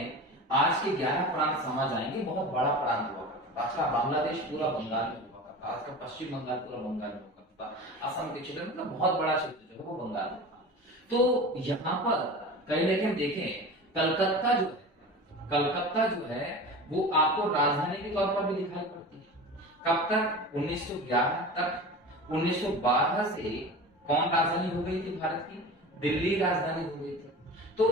आज के 11 प्रांत समझ आएंगे, बहुत बड़ा प्रांत हुआ करता था। आज का बांग्लादेश पूरा बंगाल में हुआ करता, आज का पश्चिम बंगाल पूरा बंगाल में हुआ करता, असम के क्षेत्र में बहुत बड़ा क्षेत्र जो है वो बंगाल में था। तो यहाँ पर कहीं ना कहीं देखें, कलकत्ता जो है, कलकत्ता जो है वो आपको राजधानी के तौर पर भी दिखाई पड़ती है। कब तक? 1911 तक। 1912 से कौन राजधानी हो गई थी भारत की? दिल्ली राजधानी हो गई थी। तो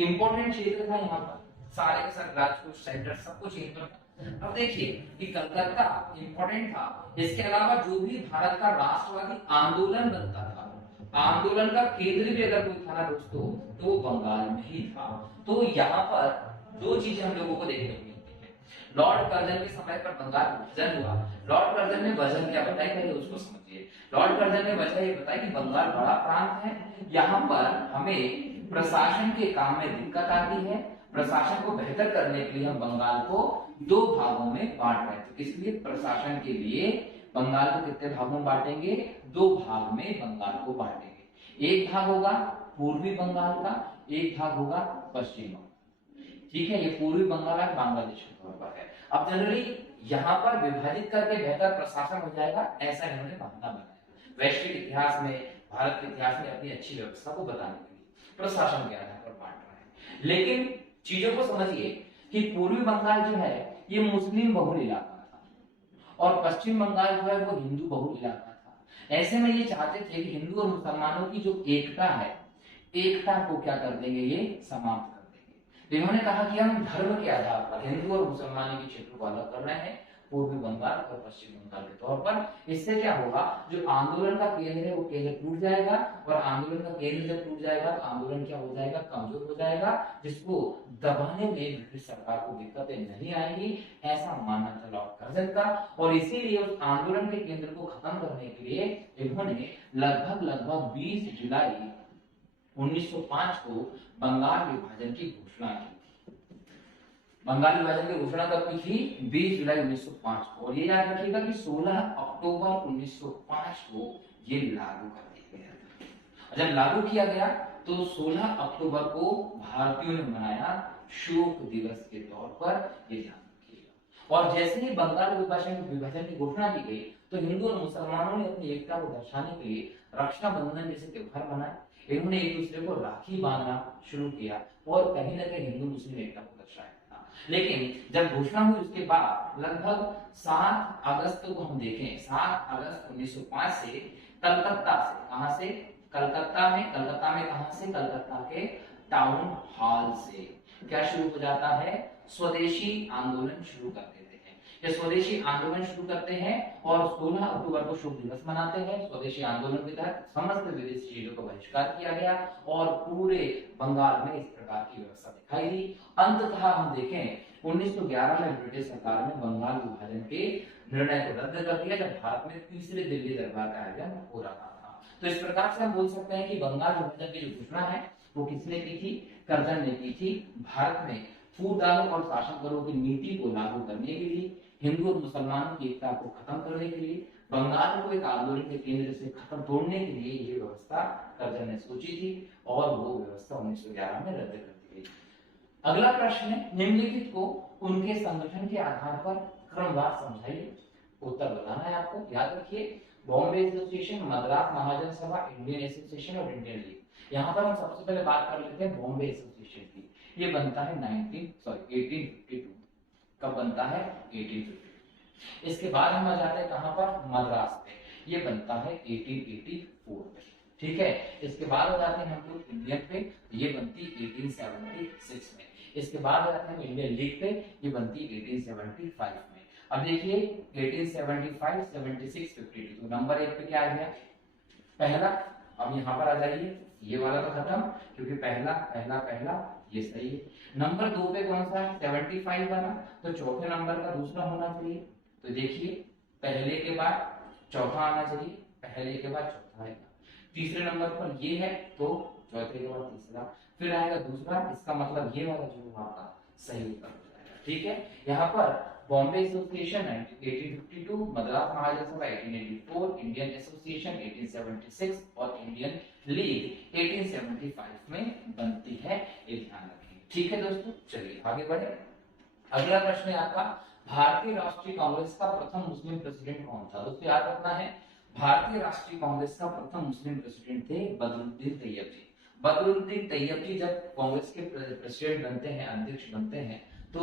इंपॉर्टेंट क्षेत्र था यहाँ पर, सारे के सारे राजकोट सेंटर सब कुछ यहीं पर। अब देखिए कि कलकत्ता इंपॉर्टेंट था, इसके अलावा जो भी भारत का राष्ट्रवादी आंदोलन बनता था, आंदोलन का केंद्र भी अगर कोई था ना दोस्तों, तो बंगाल में ही था। तो यहाँ पर दो चीजें हम लोगों को देखने को मिलती है। लॉर्ड कर्जन के समय पर बंगाल विभाजन हुआ। लॉर्ड कर्जन ने वजह क्या बताई, पहले उसको समझिए। लॉर्ड कर्जन ने वजह ये बताई कि बंगाल बड़ा प्रांत है, यहाँ पर हमें प्रशासन के काम में दिक्कत आती है, प्रशासन को बेहतर करने के लिए हम बंगाल को 2 भागों में बांट रहे थे। इसलिए प्रशासन के लिए बंगाल को कितने भागों में बांटेंगे? 2 भाग में बंगाल को बांटेंगे। एक भाग होगा पूर्वी बंगाल का, एक भाग होगा पश्चिम बंगाल, ठीक है। ये पूर्वी बंगाल और बांग्लादेश के तौर पर है। अब जनरली यहाँ पर विभाजित करके बेहतर प्रशासन हो जाएगा, ऐसा इन्होंने बहाना बनाया। वैश्विक इतिहास में, भारत के इतिहास में अपनी अच्छी व्यवस्था को बताने के लिए प्रशासन के आधार पर बांट रहे हैं। लेकिन चीजों को समझिए कि पूर्वी बंगाल जो है ये मुस्लिम बहुल इलाका था और पश्चिम बंगाल जो है वो हिंदू बहुल इलाका था। ऐसे में ये चाहते थे कि हिंदू और मुसलमानों की जो एकता है, एकता को क्या कर देंगे, ये समाप्त कर देंगे। तो इन्होंने कहा कि हम धर्म के आधार पर हिंदू और मुसलमानों के क्षेत्र को अलग कर रहे हैं, पूर्वी बंगाल और पश्चिम बंगाल के तौर पर। इससे क्या होगा, जो आंदोलन का केंद्र है वो केंद्र टूट जाएगा, और आंदोलन का केंद्र जब टूट जाएगा तो आंदोलन क्या हो जाएगा, कमजोर हो जाएगा, जिसको दबाने में ब्रिटिश सरकार को दिक्कतें नहीं आएंगी, ऐसा मानना था लॉर्ड कर्जन का। और इसीलिए उस आंदोलन के केंद्र को खत्म करने के लिए इन्होंने लगभग 20 जुलाई 1905 को बंगाल विभाजन की घोषणा की। बंगाल विभाजन की घोषणा कब की थी? 20 जुलाई 1905 को। और ये याद रखिएगा कि 16 अक्टूबर 1905 को ये लागू कर दिया गया। जब लागू किया गया तो 16 अक्टूबर को भारतीयों ने मनाया शोक दिवस के तौर पर, ये ध्यान रखिएगा। और जैसे ही बंगाल विभाजन की घोषणा की गई तो हिंदू और मुसलमानों ने अपनी एकता को दर्शाने के लिए रक्षाबंधन जैसे त्योहार मनाए। इन्होंने एक दूसरे को राखी बांधना शुरू किया और कहीं ना कहीं हिंदू मुस्लिम एकता को दर्शाया। लेकिन जब घोषणा हुई उसके बाद लगभग 7 अगस्त को हम देखें, 7 अगस्त 1905 से कलकत्ता से, कहां से? कलकत्ता में कहां से? कलकत्ता के टाउन हॉल से क्या शुरू हो जाता है? स्वदेशी आंदोलन शुरू कर देते हैं। ये स्वदेशी आंदोलन शुरू करते हैं और 16 अक्टूबर को शोक दिवस मनाते हैं। स्वदेशी आंदोलन के तहत समस्त विदेशी चीजों का बहिष्कार किया गया और पूरे बंगाल में इस प्रकार की व्यवस्था दिखाई दी। अंततः हम देखें 1911 में ब्रिटिश सरकार ने बंगाल विभाजन के निर्णय को रद्द कर दिया, जब भारत में तीसरे दिल्ली दरबार का आयोजन हो रहा था। तो इस प्रकार से हम बोल सकते हैं कि बंगाल विभाजन की जो घोषणा है वो किसने की थी? कर्जन ने की थी। भारत में फूटदारों और शासकों की नीति को लागू करने के लिए, हिंदू और मुसलमानों की एकता को खत्म करने के लिए, बंगाल को एक आंदोलन के केंद्र से खत्म तोड़ने के लिए ये व्यवस्था कर्जन ने सोची थी और वो व्यवस्था 1911 में रद्द कर दी गई। अगला प्रश्न है, निम्नलिखित को उनके संगठन के आधार पर क्रमवार समझाइए। उत्तर बताना है आपको। याद रखिए, बॉम्बे एसोसिएशन, मद्रास महाजन सभा, इंडियन एसोसिएशन और इंडियन लीग। यहाँ पर हम सबसे पहले बात कर लेते हैं बॉम्बे एसोसिएशन की। ये बनता है 1852। कब बनता है? 1852। इसके बाद हम आ जाते हैं कहां पर? मद्रास पे। ये बनता है 1884 पे। ठीक है। इसके बाद आ जाते हैं हम लोग इंडियन पे, ये बनती 1876 में। इसके बाद आ जाते हैं इंडियन लीग पे, ये बनती 1875 में। अब देखिए 1875, 76, 52, तो नंबर 1 पे क्या आ गया? पहला। अब यहाँ पर आ जाइए, ये वाला तो खत्म, क्योंकि पहला पहला पहला ये सही है। नंबर 2 पे कौन सा है? 75 बना, तो चौथे नंबर का दूसरा होना चाहिए। तो देखिए पहले के बाद चौथा आना चाहिए, पहले के बाद चौथा आएगा। तीसरे नंबर पर ये है, तो चौथे के बाद तीसरा, फिर आएगा दूसरा। इसका मतलब ये वाला जो आपका सही उत्तर हो जाएगा। ठीक है। यहाँ पर बॉम्बे एसोसिएशन 1852, मद्रास महाजन सभा 1884, इंडियन एसोसिएशन 1876 और इंडियन लीग 1875 में बनती है। ये ध्यान रखें। ठीक है दोस्तों, चलिए आगे बढ़े। अगला प्रश्न है आपका, भारतीय राष्ट्रीय कांग्रेस का प्रथम मुस्लिम प्रेसिडेंट कौन था? दोस्तों याद रखना है, भारतीय राष्ट्रीय कांग्रेस का प्रथम मुस्लिम प्रेसिडेंट थे बदरुद्दीन तैयब जी। बदरुद्दीन तैयब जी जब कांग्रेस के प्रेसिडेंट बनते हैं, अध्यक्ष बनते हैं, तो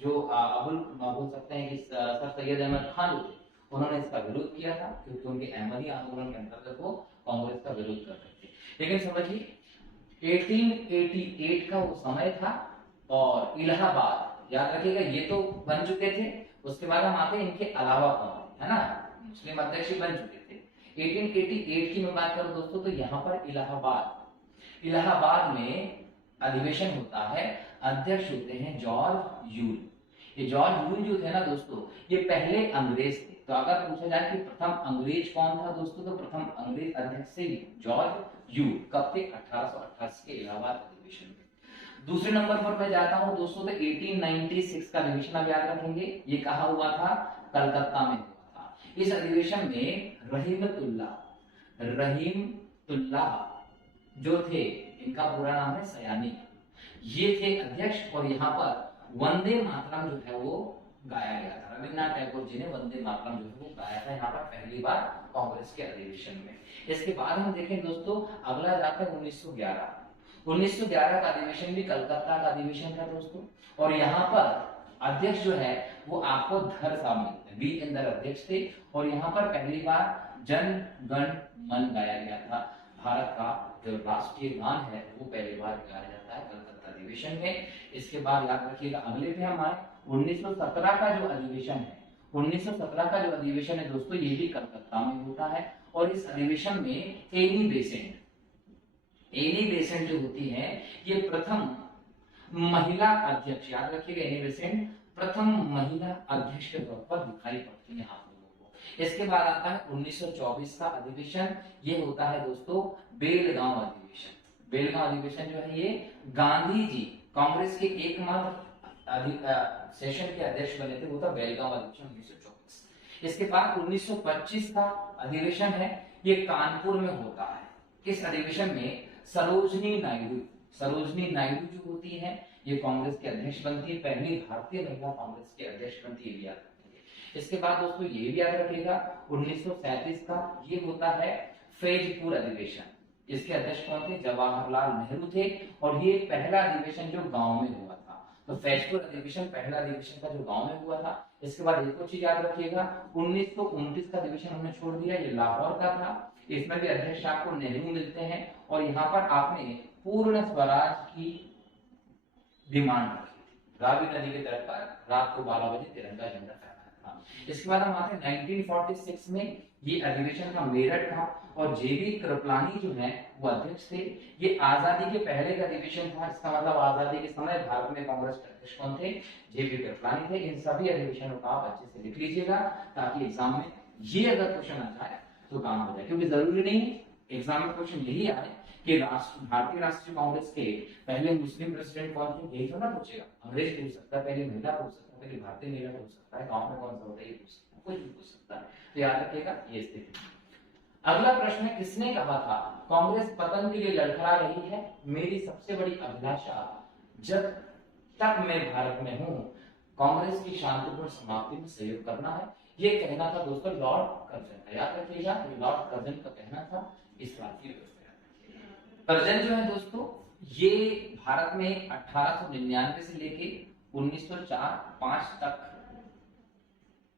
जो अबुल बोल सकते हैं कि सर सैयद अहमद खान जो थे, उन्होंने इसका विरोध किया था, क्योंकि उनके अहमदी आंदोलन के अंतर्गत वो कांग्रेस का विरोध कर रहे थे। लेकिन समझिए 1888 का वो समय था, और इलाहाबाद, याद रखिएगा ये तो बन चुके थे। उसके बाद हम आते हैं इनके अलावा कौन है ना, मुस्लिम अध्यक्ष बन चुके थे। 1888 की मैं बात करूं दोस्तों, तो यहाँ पर इलाहाबाद में अधिवेशन होता है, अध्यक्ष होते हैं जॉर्ज यूल। ये जॉर्ज यूल जो थे ना दोस्तों, ये पहले अंग्रेज थे। तो अगर पूछा जाए कि प्रथम अंग्रेज कौन था दोस्तों, तो प्रथम अंग्रेज अध्यक्ष थे जॉर्ज यूल। कब थे? 1888 के इलाहाबाद अधिवेशन में। दूसरे नंबर पर मैं जाता हूं दोस्तों, तो 1896 का अधिवेशन आप याद रखेंगे। ये कहाँ हुआ था? कलकत्ता में हुआ था। इस अधिवेशन में रहीमतुल्लाह जो थे, इनका पूरा नाम है सयानी, ये थे अध्यक्ष। और यहाँ पर वंदे मातरम जो है वो गाया गया था। रविन्द्रनाथ टैगोर जी ने वंदे मातरम जो है वो गाया था यहाँ पर पहली बार कांग्रेस के अधिवेशन में। इसके बाद हम देखें दोस्तों, अगला जाता है 1911। 1911 का अधिवेशन भी कलकत्ता का अधिवेशन था दोस्तों, और यहाँ पर अध्यक्ष जो है वो आपको धर साहब मिलते हैं, बी अंदर अध्यक्ष थे। और यहाँ पर पहली बार जन गण मन गाया गया था। भारत का जो राष्ट्रीय गान है वो पहली बार गाया जाता है कलकत्ता अधिवेशन में। इसके बाद याद रखिएगा, अगले पे हम आए 1917 का जो अधिवेशन है। 1917 का जो अधिवेशन है दोस्तों, ये भी कलकत्ता में होता है। और इस अधिवेशन में एनी बेसेंट जो होती है, ये प्रथम महिला अध्यक्ष, याद रखिएगा, एनी बेसेंट प्रथम महिला अध्यक्ष के तौर पर दिखाई पड़ती है आप लोगों को। इसके बाद आता है 1924 का अधिवेशन। ये होता है दोस्तों बेलगांव अधिवेशन। बेलगांव अधिवेशन जो है ये गांधी जी कांग्रेस के एकमात्र सेशन के अध्यक्ष बने थे, वो था बेलगांव अधिवेशन 1924। इसके बाद 1925 का अधिवेशन है, ये कानपुर में होता है। इस अधिवेशन में सरोजनी नायडू जो होती है, ये कांग्रेस के अध्यक्ष बनती है, पहली भारतीय महिला कांग्रेस के अध्यक्ष बनती है, ये याद रखिए। इसके बाद दोस्तों ये भी याद रखिएगा 1937 का ये होता है फैजपुर अधिवेशन। इसके अध्यक्ष कौन थे? जवाहरलाल नेहरू थे। और ये पहला अधिवेशन जो गांव में हुआ था, तो फैजपुर अधिवेशन पहला अधिवेशन था जो गांव में हुआ था। इसके बाद एक और चीज याद रखिएगा, 1929 का अधिवेशन हमने छोड़ दिया, ये लाहौर का था। इसमें भी अध्यक्ष आपको नेहरू मिलते हैं। और यहाँ पर आपने पूर्ण स्वराज की डिमांड रखी थी, रावी नदी के तट पर रात को 12 बजे तिरंगा झंडा फहराया था। इसके बाद हम आते हैं 1946 में, ये अधिवेशन था मेरठ का, और जेबी कृपलानी जो है वो अध्यक्ष थे। ये आजादी के पहले का अधिवेशन था। इसका मतलब आजादी के समय भारत में कांग्रेस के अध्यक्ष कौन थे? जेबी कृपलानी थे। इन सभी अधिवेशनों का आप अच्छे से लिख लीजिएगा, ताकि एग्जाम में ये अगर क्वेश्चन आ जाए तो काम हो जाए। क्योंकि जरूरी नहीं एग्जाम में क्वेश्चन यही आए कि भारतीय राष्ट्रीय कांग्रेस के पहले मुस्लिम प्रेसिडेंट कौन थे, यही थोड़ा पूछेगा। अंग्रेज पूछ सकता है, पहले महिला पूछ सकता है, पहले भारतीय महिला पूछ सकता है, गांव में कौन सा होता है ये पूछ सकता है, कुछ भी पूछ सकता है। तो याद रखिएगा ये स्थिति। अगला प्रश्न है, किसने कहा था कांग्रेस पतन के लिए लड़खड़ा रही है, मेरी सबसे बड़ी अभिलाषा जब तक मैं भारत में हूँ, कांग्रेस की शांतिपूर्ण समाप्ति में सहयोग करना है। ये कहना था दोस्तों लॉर्ड कर्जन का, याद रखिएगा, लॉर्ड कर्जन का कहना था। इस बात की व्यवस्था कर्जन जो है दोस्तों, ये भारत में 1899 से लेके 1904-5 तक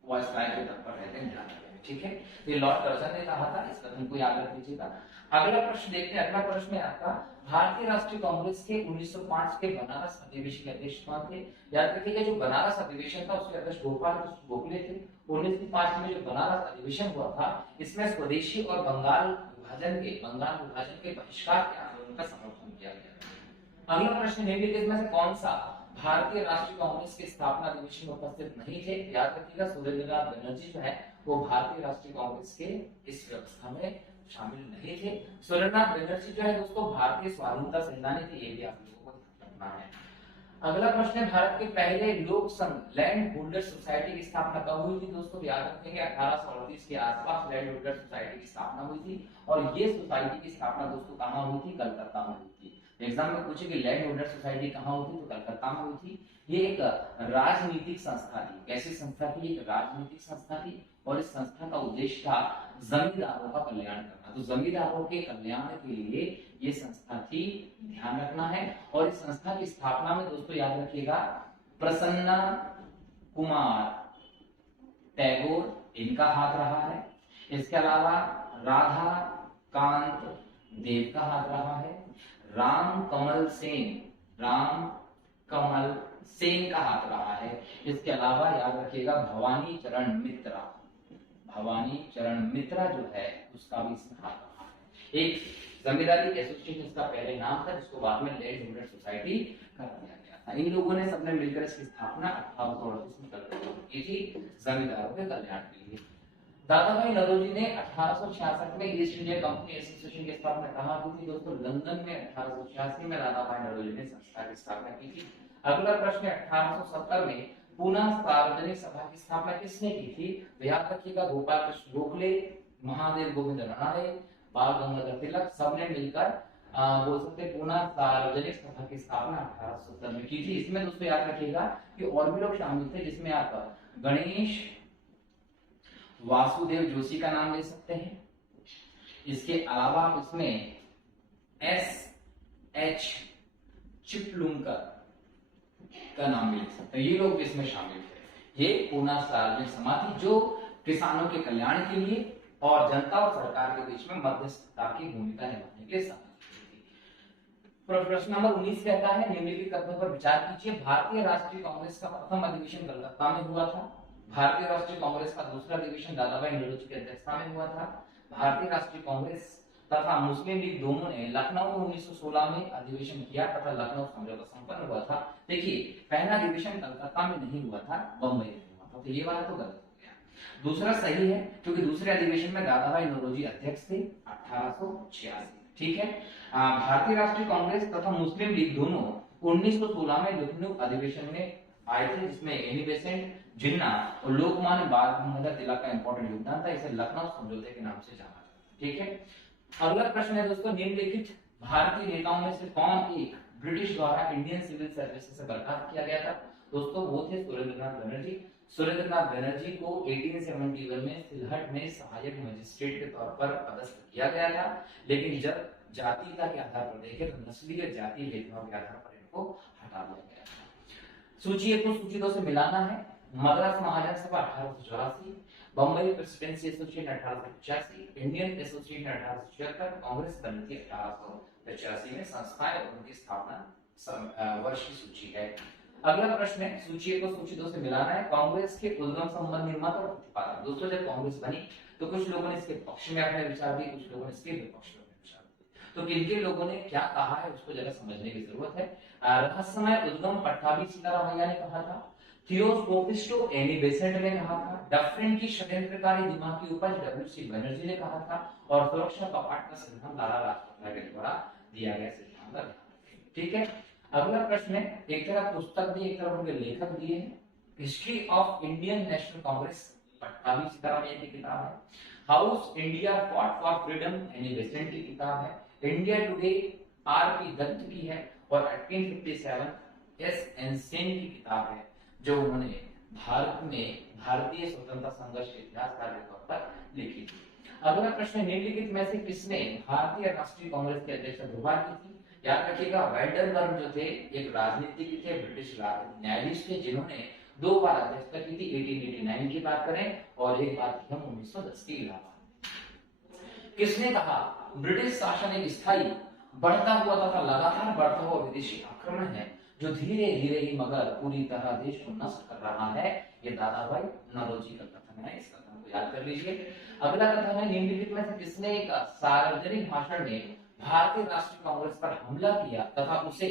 वायसराय के तक पर रहते हैं, ठीक है। तो ये लॉर्ड कर्जन ने कहा था, इस कथन को याद रख लीजिएगा। अगला प्रश्न देखते हैं। अगला प्रश्न है आपका, भारतीय राष्ट्रीय कांग्रेस के 1905 के बनारस अधिवेशन के अध्यक्ष कौन थे? याद रखिएगा, जो बनारस अधिवेशन था उसके अध्यक्ष गोपाल कृष्ण गोखले थे। 1905 में जो बनारस अधिवेशन हुआ था, इसमें स्वदेशी और बंगाल विभाजन के बहिष्कार के आंदोलन का समर्थन किया गया। अगला प्रश्न निम्नलिखित में से कौन सा भारतीय राष्ट्रीय कांग्रेस के स्थापना अधिवेशन में उपस्थित नहीं थे? याद रखिएगा, सुरेंद्रनाथ बनर्जी जो है वो भारतीय राष्ट्रीय कांग्रेस के इस व्यवस्था में शामिल नहीं थे। सुरेंद्रनाथ बनर्जी जो है दोस्तों भारतीय स्वाधीनता सेनानी थे, ये भी आप लोगों को ध्यान रखना है। अगला प्रश्न है, भारत के पहले लोक संघ लैंड होल्डर सोसाइटी की स्थापना कब हुई थी? दोस्तों याद रखेंगे 1838 के आसपास लैंड होल्डर सोसाइटी की स्थापना हुई थी, और ये सोसाइटी की स्थापना दोस्तों कहाँ हुई थी? कलकत्ता में हुई थी। एग्जाम में पूछे कि लैंड होल्डर सोसाइटी कहाँ हुई थी, तो कलकत्ता में हुई थी। ये एक राजनीतिक संस्था थी। कैसी संस्था थी? एक राजनीतिक संस्था थी, और इस संस्था का उद्देश्य था जमींदारों का कल्याण करना। तो जमींदारों के कल्याण के लिए ये संस्था थी, ध्यान रखना है। और इस संस्था की स्थापना में दोस्तों याद रखिएगा, प्रसन्ना कुमार टैगोर इनका हाथ रहा है। इसके अलावा राधा कांत देव का हाथ रहा है। राम कमल सेन का हाथ रहा है। इसके अलावा याद रखिएगा भवानी चरण मित्रा जो है उसका भी इसमें हाथ रहा है। एक जमींदारी एसोसिएशन इसका पहले नाम था, जिसको बाद में लैंड होल्डर सोसाइटी कर दिया गया था। इन लोगों ने सबने मिलकर इसकी स्थापना 1838 में की थी, जमींदारों के कल्याण के लिए। दादाभाई नौरोजी ने 1866 में ईस्ट इंडिया कंपनी एसोसिएशन की स्थापना कहाँ की थी? दोस्तों लंदन में 1886 में दादाभाई नौरोजी ने संस्था की स्थापना की थी। अगला प्रश्न है, 1870 में पूना सार्वजनिक सभा की स्थापना किसने की थी? तो याद रखिएगा, गोपाल कृष्ण गोखले, महादेव गोविंद रानडे, बाल गंगाधर तिलक, सबने मिलकर बोल सकते पूना सार्वजनिक सभा की स्थापना 1870 में की थी। इसमें दोस्तों याद रखिएगा कि और भी लोग शामिल थे, जिसमें आप गणेश वासुदेव जोशी का नाम ले सकते हैं। इसके अलावा आप इसमें S.H. चिपलुंकर का नाम ले सकते हैं। ये लोग इसमें शामिल थे। ये पूना सार्वजनिक सभा थी जो किसानों के कल्याण के लिए और जनता और सरकार के बीच में मध्यस्थता की भूमिका निभाने के लिए स्थापित थी। प्रश्न नंबर 19 कहता है, निम्नलिखित कथनों पर विचार कीजिए। भारतीय राष्ट्रीय कांग्रेस का प्रथम अधिवेशन कलकत्ता में हुआ था। भारतीय राष्ट्रीय कांग्रेस का दूसरा अधिवेशन दादाभाई नौरोजी की अध्यक्षता में हुआ था। भारतीय राष्ट्रीय कांग्रेस तथा मुस्लिम लीग दोनों ने लखनऊ में 1916 में अधिवेशन किया तथा लखनऊ समझौता संपन्न हुआ था। देखिए, पहला अधिवेशन कलकत्ता में नहीं हुआ था, बम्बई में हुआ था, तो ये वाला तो गलत हो गया। दूसरा सही है, क्योंकि दूसरे अधिवेशन में दादाभाई नौरोजी अध्यक्ष थे 1886, ठीक है। भारतीय राष्ट्रीय कांग्रेस तथा मुस्लिम लीग दोनों 1916 में लखनऊ अधिवेशन में आए थे, जिसमें एनी बेसेंट, जिन्ना और लोकमान्य बाल गंगाधर तिलक का इंपॉर्टेंट योगदान था। इसे लखनऊ समझौते के नाम से जाना जाता है, ठीक है। अगला प्रश्न है दोस्तों, निम्नलिखित भारतीय नेताओं में से कौन एक ब्रिटिश द्वारा इंडियन सिविल सर्विसेज से बर्खास्त किया गया था? दोस्तों वो थे सुरेंद्रनाथ बनर्जी। सुरेंद्रनाथ बनर्जी को 1871 में सिलहट में सहायक मजिस्ट्रेट के तौर पर पदस्थ किया गया था, लेकिन जब जातीयता के आधार पर देखें तो नस्लीय जाति भेदभाव के आधार पर इनको हटा दिया गया था। सूची 1 को सूची 2 से मिलाना है। मद्रास महाजन सभा 1884, Bombay presidency association 1885, Indian association 1876, Congress बनी थी 1885 में। संस्थाएं और उनकी स्थापना वर्ष की सूची है। अगला प्रश्न है, सूची 1 को सूची 2 से मिलाना है। कांग्रेस के उद्गम संबंधी मत और प्रतिपादन। दोस्तों जब कांग्रेस बनी तो कुछ लोगों ने इसके पक्ष में अपने विचार दिए, कुछ लोगों ने इसके विपक्ष में अपने विचार दिए। तो किन लोगों ने क्या कहा है उसको जरा समझने की जरूरत है। रहस्यमय उद्गम पट्टाभी सीतारामैया ने कहा था। थियोसोफिस्टो एनी बेसेंट ने कहा था। डफरिन की षड्यंत्रकारी दिमाग की उपज W.C. बनर्जी ने कहा था। और सुरक्षा कपाट का सिद्धांत लाला लाजपत राय के द्वारा दिया गया सिद्धांत है, ठीक है। अगला प्रश्न है, एक तरफ पुस्तक दी, एक तरफ उनके लेखक दिए हैं। History of Indian national Congress Pattabhi Sitaramayya की किताब है। House India fought for freedom Annie Besant की किताब है। India today R.P. दत्त की है। और 1857 एस एन सेन की किताब है, जो उन्होंने भारत में भारतीय स्वतंत्रता संघर्ष के इतिहास कार्य के तौर पर लिखी थी। अगला प्रश्न, निम्नलिखित में से किसने भारतीय राष्ट्रीय कांग्रेस के अध्यक्ष दो बार की थी? याद रखिएगा, वेल्डनबर्ग जो थे एक राजनीतिज्ञ थे, ब्रिटिश न्यायाधीश थे, जिन्होंने 2 बार अध्यक्षता की थी। 1889 की बात करें और एक बात की हम 1910 की इलाहाबाद। किसने कहा ब्रिटिश शासन एक स्थायी बढ़ता हुआ तथा लगातार बढ़ता हुआ विदेशी आक्रमण है, जो धीरे धीरे ही मगर पूरी तरह देश को नष्ट कर रहा है? ये दादाभाई नौरोजी का कथन है, इस कथन को याद कर लीजिए। अगला कथन है, निम्नलिखित में से किसने एक सार्वजनिक भाषण में भारतीय राष्ट्रीय कांग्रेस पर हमला किया तथा उसे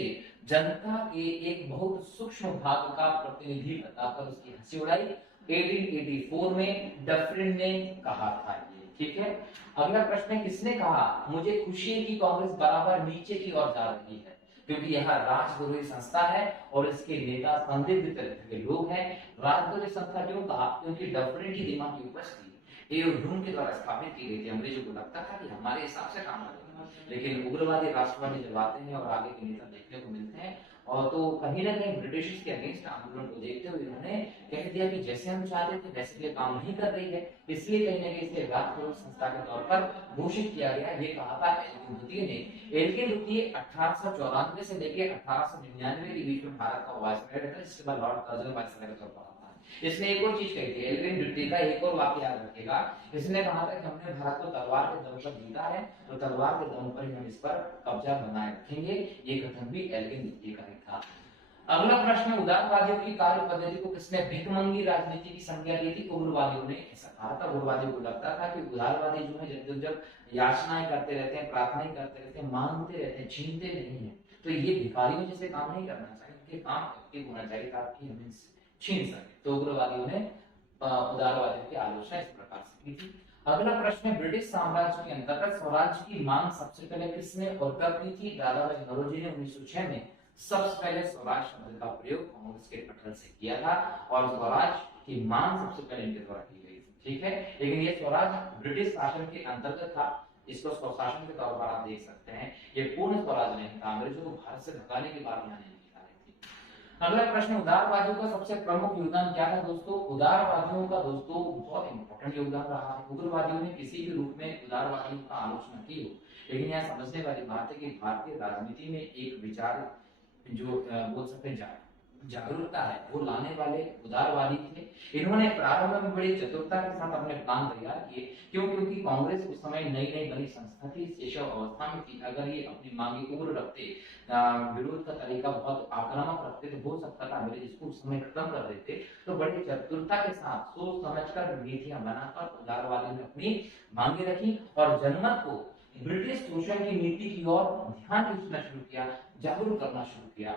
जनता के एक बहुत सूक्ष्म भाग का प्रतिनिधि बताकर उसकी हंसी उड़ाई? 1884 में डफरिन ने कहा था ये, ठीक है। अगला प्रश्न है, किसने कहा मुझे खुशी है कि कांग्रेस बराबर नीचे की ओर जा रही है, क्योंकि यह राजद्रोही संस्था है और इसके नेता संदिग्ध चरित्र के लोग हैं। राजद्रोही संस्था क्यों कहा? क्योंकि डफरिन की दिमागी उपज थी, ह्यूम के द्वारा स्थापित की गई थी। अंग्रेजों को लगता था कि हमारे हिसाब से काम करेगा, लेकिन उग्रवादी राष्ट्रवादी जब आते हैं और आगे के नेता देखने को मिलते हैं, और तो कहीं ना कहीं ब्रिटिश के अगेंस्ट आंदोलन को देखते हुए उन्होंने कह दिया कि जैसे हम चाहते थे वैसे ये काम नहीं कर रही है, इसलिए कहीं ना कहीं इसे राजद्रोही संस्था के तौर पर घोषित किया गया। ये कहा था एल्गिन द्वितीय ने। एल्गिन द्वितीय 1894 से लेकर 1899 के बीच में भारत का वायसराय रहता है, जिसके बाद लॉर्ड कर्जन वायसराय के तौर पर आता है। इसने एक और चीज कही थी, एल्गिन द्वितीय का एक और वाक्य याद रखेगा, इसने कहा था कि हमने भारत को तलवार के दम पर जीता है, तो तलवार के दम पर ही हम इस पर कब्जा बनाए रखेंगे। ये कथन भी एल्गिन द्वितीय का ही था। अगला प्रश्न, उदारवादियों की कार्य पद्धति को किसने भिखमंगी राजनीति की संज्ञा दी थी? उग्रवादियों ने ऐसा कहा था। उग्रवादियों को लगता था कि उदारवादी जो है जब जब याचनाएं करते रहते हैं, प्रार्थनाएं करते रहते हैं, मांगते रहते हैं, छीनते नहीं है, तो ये भिखारियों जैसे काम नहीं करना चाहिए, उनके काम एक्टिव होना चाहिए ताकि हम छीन सके। तो उग्रवादियों ने उदारवादियों की आलोचना इस प्रकार से की थी। अगला प्रश्न, ब्रिटिश साम्राज्य के अंतर्गत स्वराज की मांग सबसे पहले किसने और कब की थी? दादाभाई नौरोजी ने 1906 में सबसे पहले स्वराज शब्द का प्रयोग कांग्रेस के पटल से किया था, और स्वराज की मांग सबसे पहले इनके द्वारा की गई थी, ठीक है। लेकिन ये स्वराज ब्रिटिश शासन के अंतर्गत था, इसको स्वशासन के तौर पर आप देख सकते हैं। ये पूर्ण स्वराज नहीं था, अंग्रेजों को भारत से भगाने की बात यहाँ नहीं की रही थी। अगला प्रश्न, उदारवादियों का सबसे प्रमुख योगदान क्या था? दोस्तों, उदारवादियों का दोस्तों बहुत इंपॉर्टेंट योगदान रहा है। उग्रवादियों ने किसी भी रूप में उदारवादियों का आलोचना की हो, लेकिन यह समझने वाली बात है कि भारतीय राजनीति में एक विचार जो बोल सकते हैं जागरूकता है, वो लाने वाले उदारवादी थे। इन्होंने प्रारंभ में बड़ी चतुरता के साथ अपने प्लान तैयार किए। क्यों? क्योंकि कांग्रेस उस समय नई नई बनी संस्था थी, शेषव अवस्था में थी। अगर ये अपनी मांगे उग्र रखते, विरोध का तरीका बहुत आक्रामक रखते, तो हो सकता था अंग्रेज इसको उस समय खत्म कर देते। तो बड़ी चतुरता के साथ सोच समझकर नीतियां बनाकर उदारवादियों ने अपनी मांगे रखी और जनमत को ब्रिटिश शोषण की नीति की ओर ध्यान खींचना शुरू किया, जागरूक करना शुरू किया।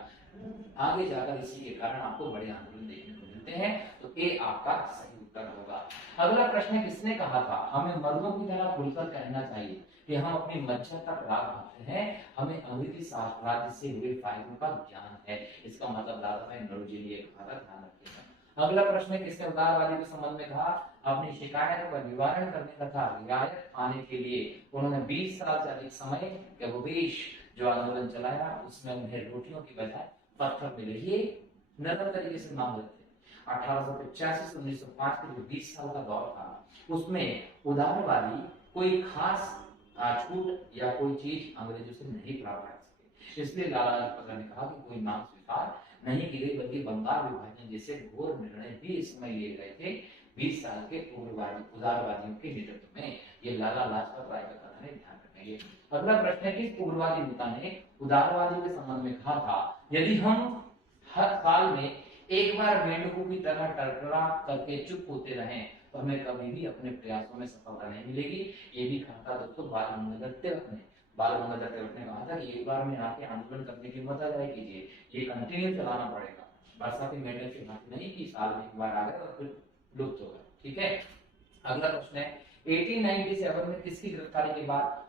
आगे जाकर इसी के कारण आपको बड़े आंदोलन देखने को मिलते हैं। तो ये आपका सही उत्तर होगा। अगला प्रश्न, किसने कहा था हमें मर्दों की तरह खुलकर कहना चाहिए कि हम अपनी मच्छर तक राग भाते हैं, हमें अंग्रेजी साम्राज्य से हुए फायदों का ज्ञान है? इसका मतलब दादाभाई नौरोजी ने कहा था, ध्यान रखिएगा। अगला प्रश्न, किसने उदारवादी के संबंध में कहा अपनी शिकायतों का निवारण करने तथा रियायत पाने के लिए उन्होंने 20 साल से अधिक समय गबोवेश जो आंदोलन चलाया, उसमें उन्हें रोटियों की बजाय पत्थर मिले। ये नरम तरीके से मांग रहे थे। 1885 से 1905 के जो 20 साल का दौर था, उसमें उदारवादी कोई खास छूट या कोई चीज अंग्रेजों से नहीं प्राप्त कर सके, इसलिए लाला लाजपत राय ने कहा कि कोई मांग स्वीकार नहीं की गई, बल्कि बंगाल विभाजन जैसे घोर निर्णय भी इस समय लिए गए थे 20 साल के उदारवादियों के नेतृत्व में। ये लाला लाजपत राय का कथन है, ध्यान रखेंगे। अगला प्रश्न है, किस उग्रवादी नेता ने उदारवादियों के संबंध में कहा था यदि हम हर साल में एक बार मेंढकों की तरह टरटरा करके चुप होते रहें तो हमें कभी भी अपने प्रयासों में सफलता नहीं मिलेगी? ये भी कहा था दोस्तों बाल गंगाधर तिलक ने। बाल गंगाधर तिलक ने कहा था कि एक बार में आके आंदोलन करने की मत आए कीजिए, ये कंटिन्यू चलाना पड़ेगा। बरसाती मेंढक की बात नहीं कि साल में एक बार आ गए और फिर लुप्त हो गए, ठीक है। अगला प्रश्न है, 1897 में किसकी गिरफ्तारी के बाद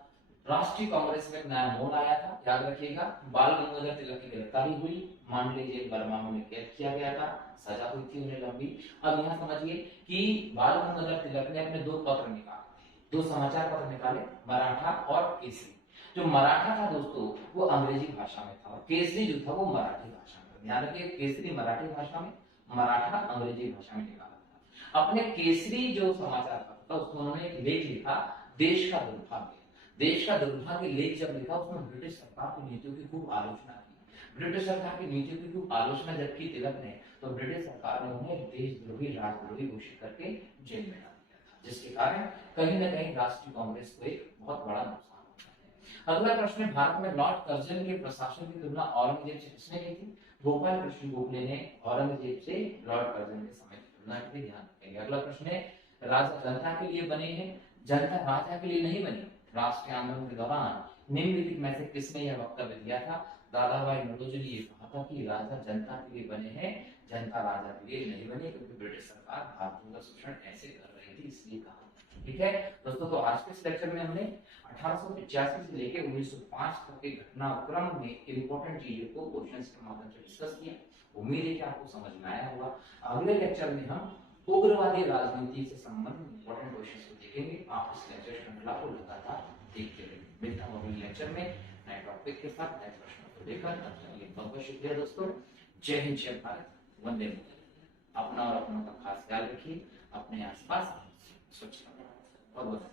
राष्ट्रीय कांग्रेस में नया मोड़ आया था? याद रखिएगा, बाल गंगाधर तिलक की गिरफ्तारी हुई, मांडले जेल बर्मा में कैद किया गया था, सजा हुई थी उन्हें लंबी। अब यहाँ समझिए कि बाल गंगाधर तिलक ने अपने 2 पत्र निकाले, 2 समाचार पत्र निकाले, मराठा और केसरी। जो मराठा था दोस्तों वो अंग्रेजी भाषा में था और केसरी जो था वो मराठी भाषा में। ध्यान रखिए, केसरी मराठी भाषा में, मराठा अंग्रेजी भाषा में निकाला था। अपने केसरी जो समाचार पत्र था उसमें उन्होंने एक लेख लिखा, देश का दुर्भाग्य। देश का दुर्भाग्य लेख जब लिखा उसमें ब्रिटिश सरकार की नीतियों की खूब आलोचना की। ब्रिटिश सरकार की नीतियों की खूब आलोचना जब की तिलक ने, तो ब्रिटिश सरकार ने उन्हें देशद्रोही, राजद्रोही घोषित करके जेल में डाल दिया था, जिसके कारण कहीं न कहीं राष्ट्रीय कांग्रेस को एक बहुत बड़ा नुकसान होता है। अगला प्रश्न है, भारत में लॉर्ड कर्जन के प्रशासन की तुलना औरंगजेब से किसने की थी? गोपाल कृष्ण गोखले ने औरंगजेब से लॉर्ड कर्जन के समय की तुलना की, ध्यान रखेंगे। अगला प्रश्न है, राजा जनता के लिए बने हैं, जनता राजा के लिए नहीं बनी। राष्ट्रीय आंदोलन के दौरान निम्नलिखित में से किसने यह वक्तव्य दिया था? दादा भाई नौरोजी ने ये कहा था कि राजा जनता के लिए बने हैं, जनता राजा के लिए नहीं बनी, क्योंकि ब्रिटिश सरकार भारतीयों का शोषण ऐसे कर रही थी, इसलिए कहा। ठीक है दोस्तों, तो आज के इस लेक्चर में हमने 1885 से लेकर 1905 तक के घटनाक्रम में इंपॉर्टेंट चीजों को क्वेश्चंस के माध्यम से डिस्कस किया। उम्मीद है कि आपको समझ में आया होगा। अगले लेक्चर में हम उग्रवादी राजनीति से संबंधित इंपॉर्टेंट क्वेश्चंस को देखेंगे। आप इस लेक्चर श्रृंखला को लगातार देखते रहिए। मिलता हूं अगले लेक्चर में नए टॉपिक के साथ, नए प्रश्नों को लेकर। तब तक के लिए बहुत बहुत शुक्रिया दोस्तों। जय हिंद, जय भारत, वंदे मातरम। अपना और अपनों का खास ख्याल रखिए, अपने आसपास स्वच्छता बहुत बहुत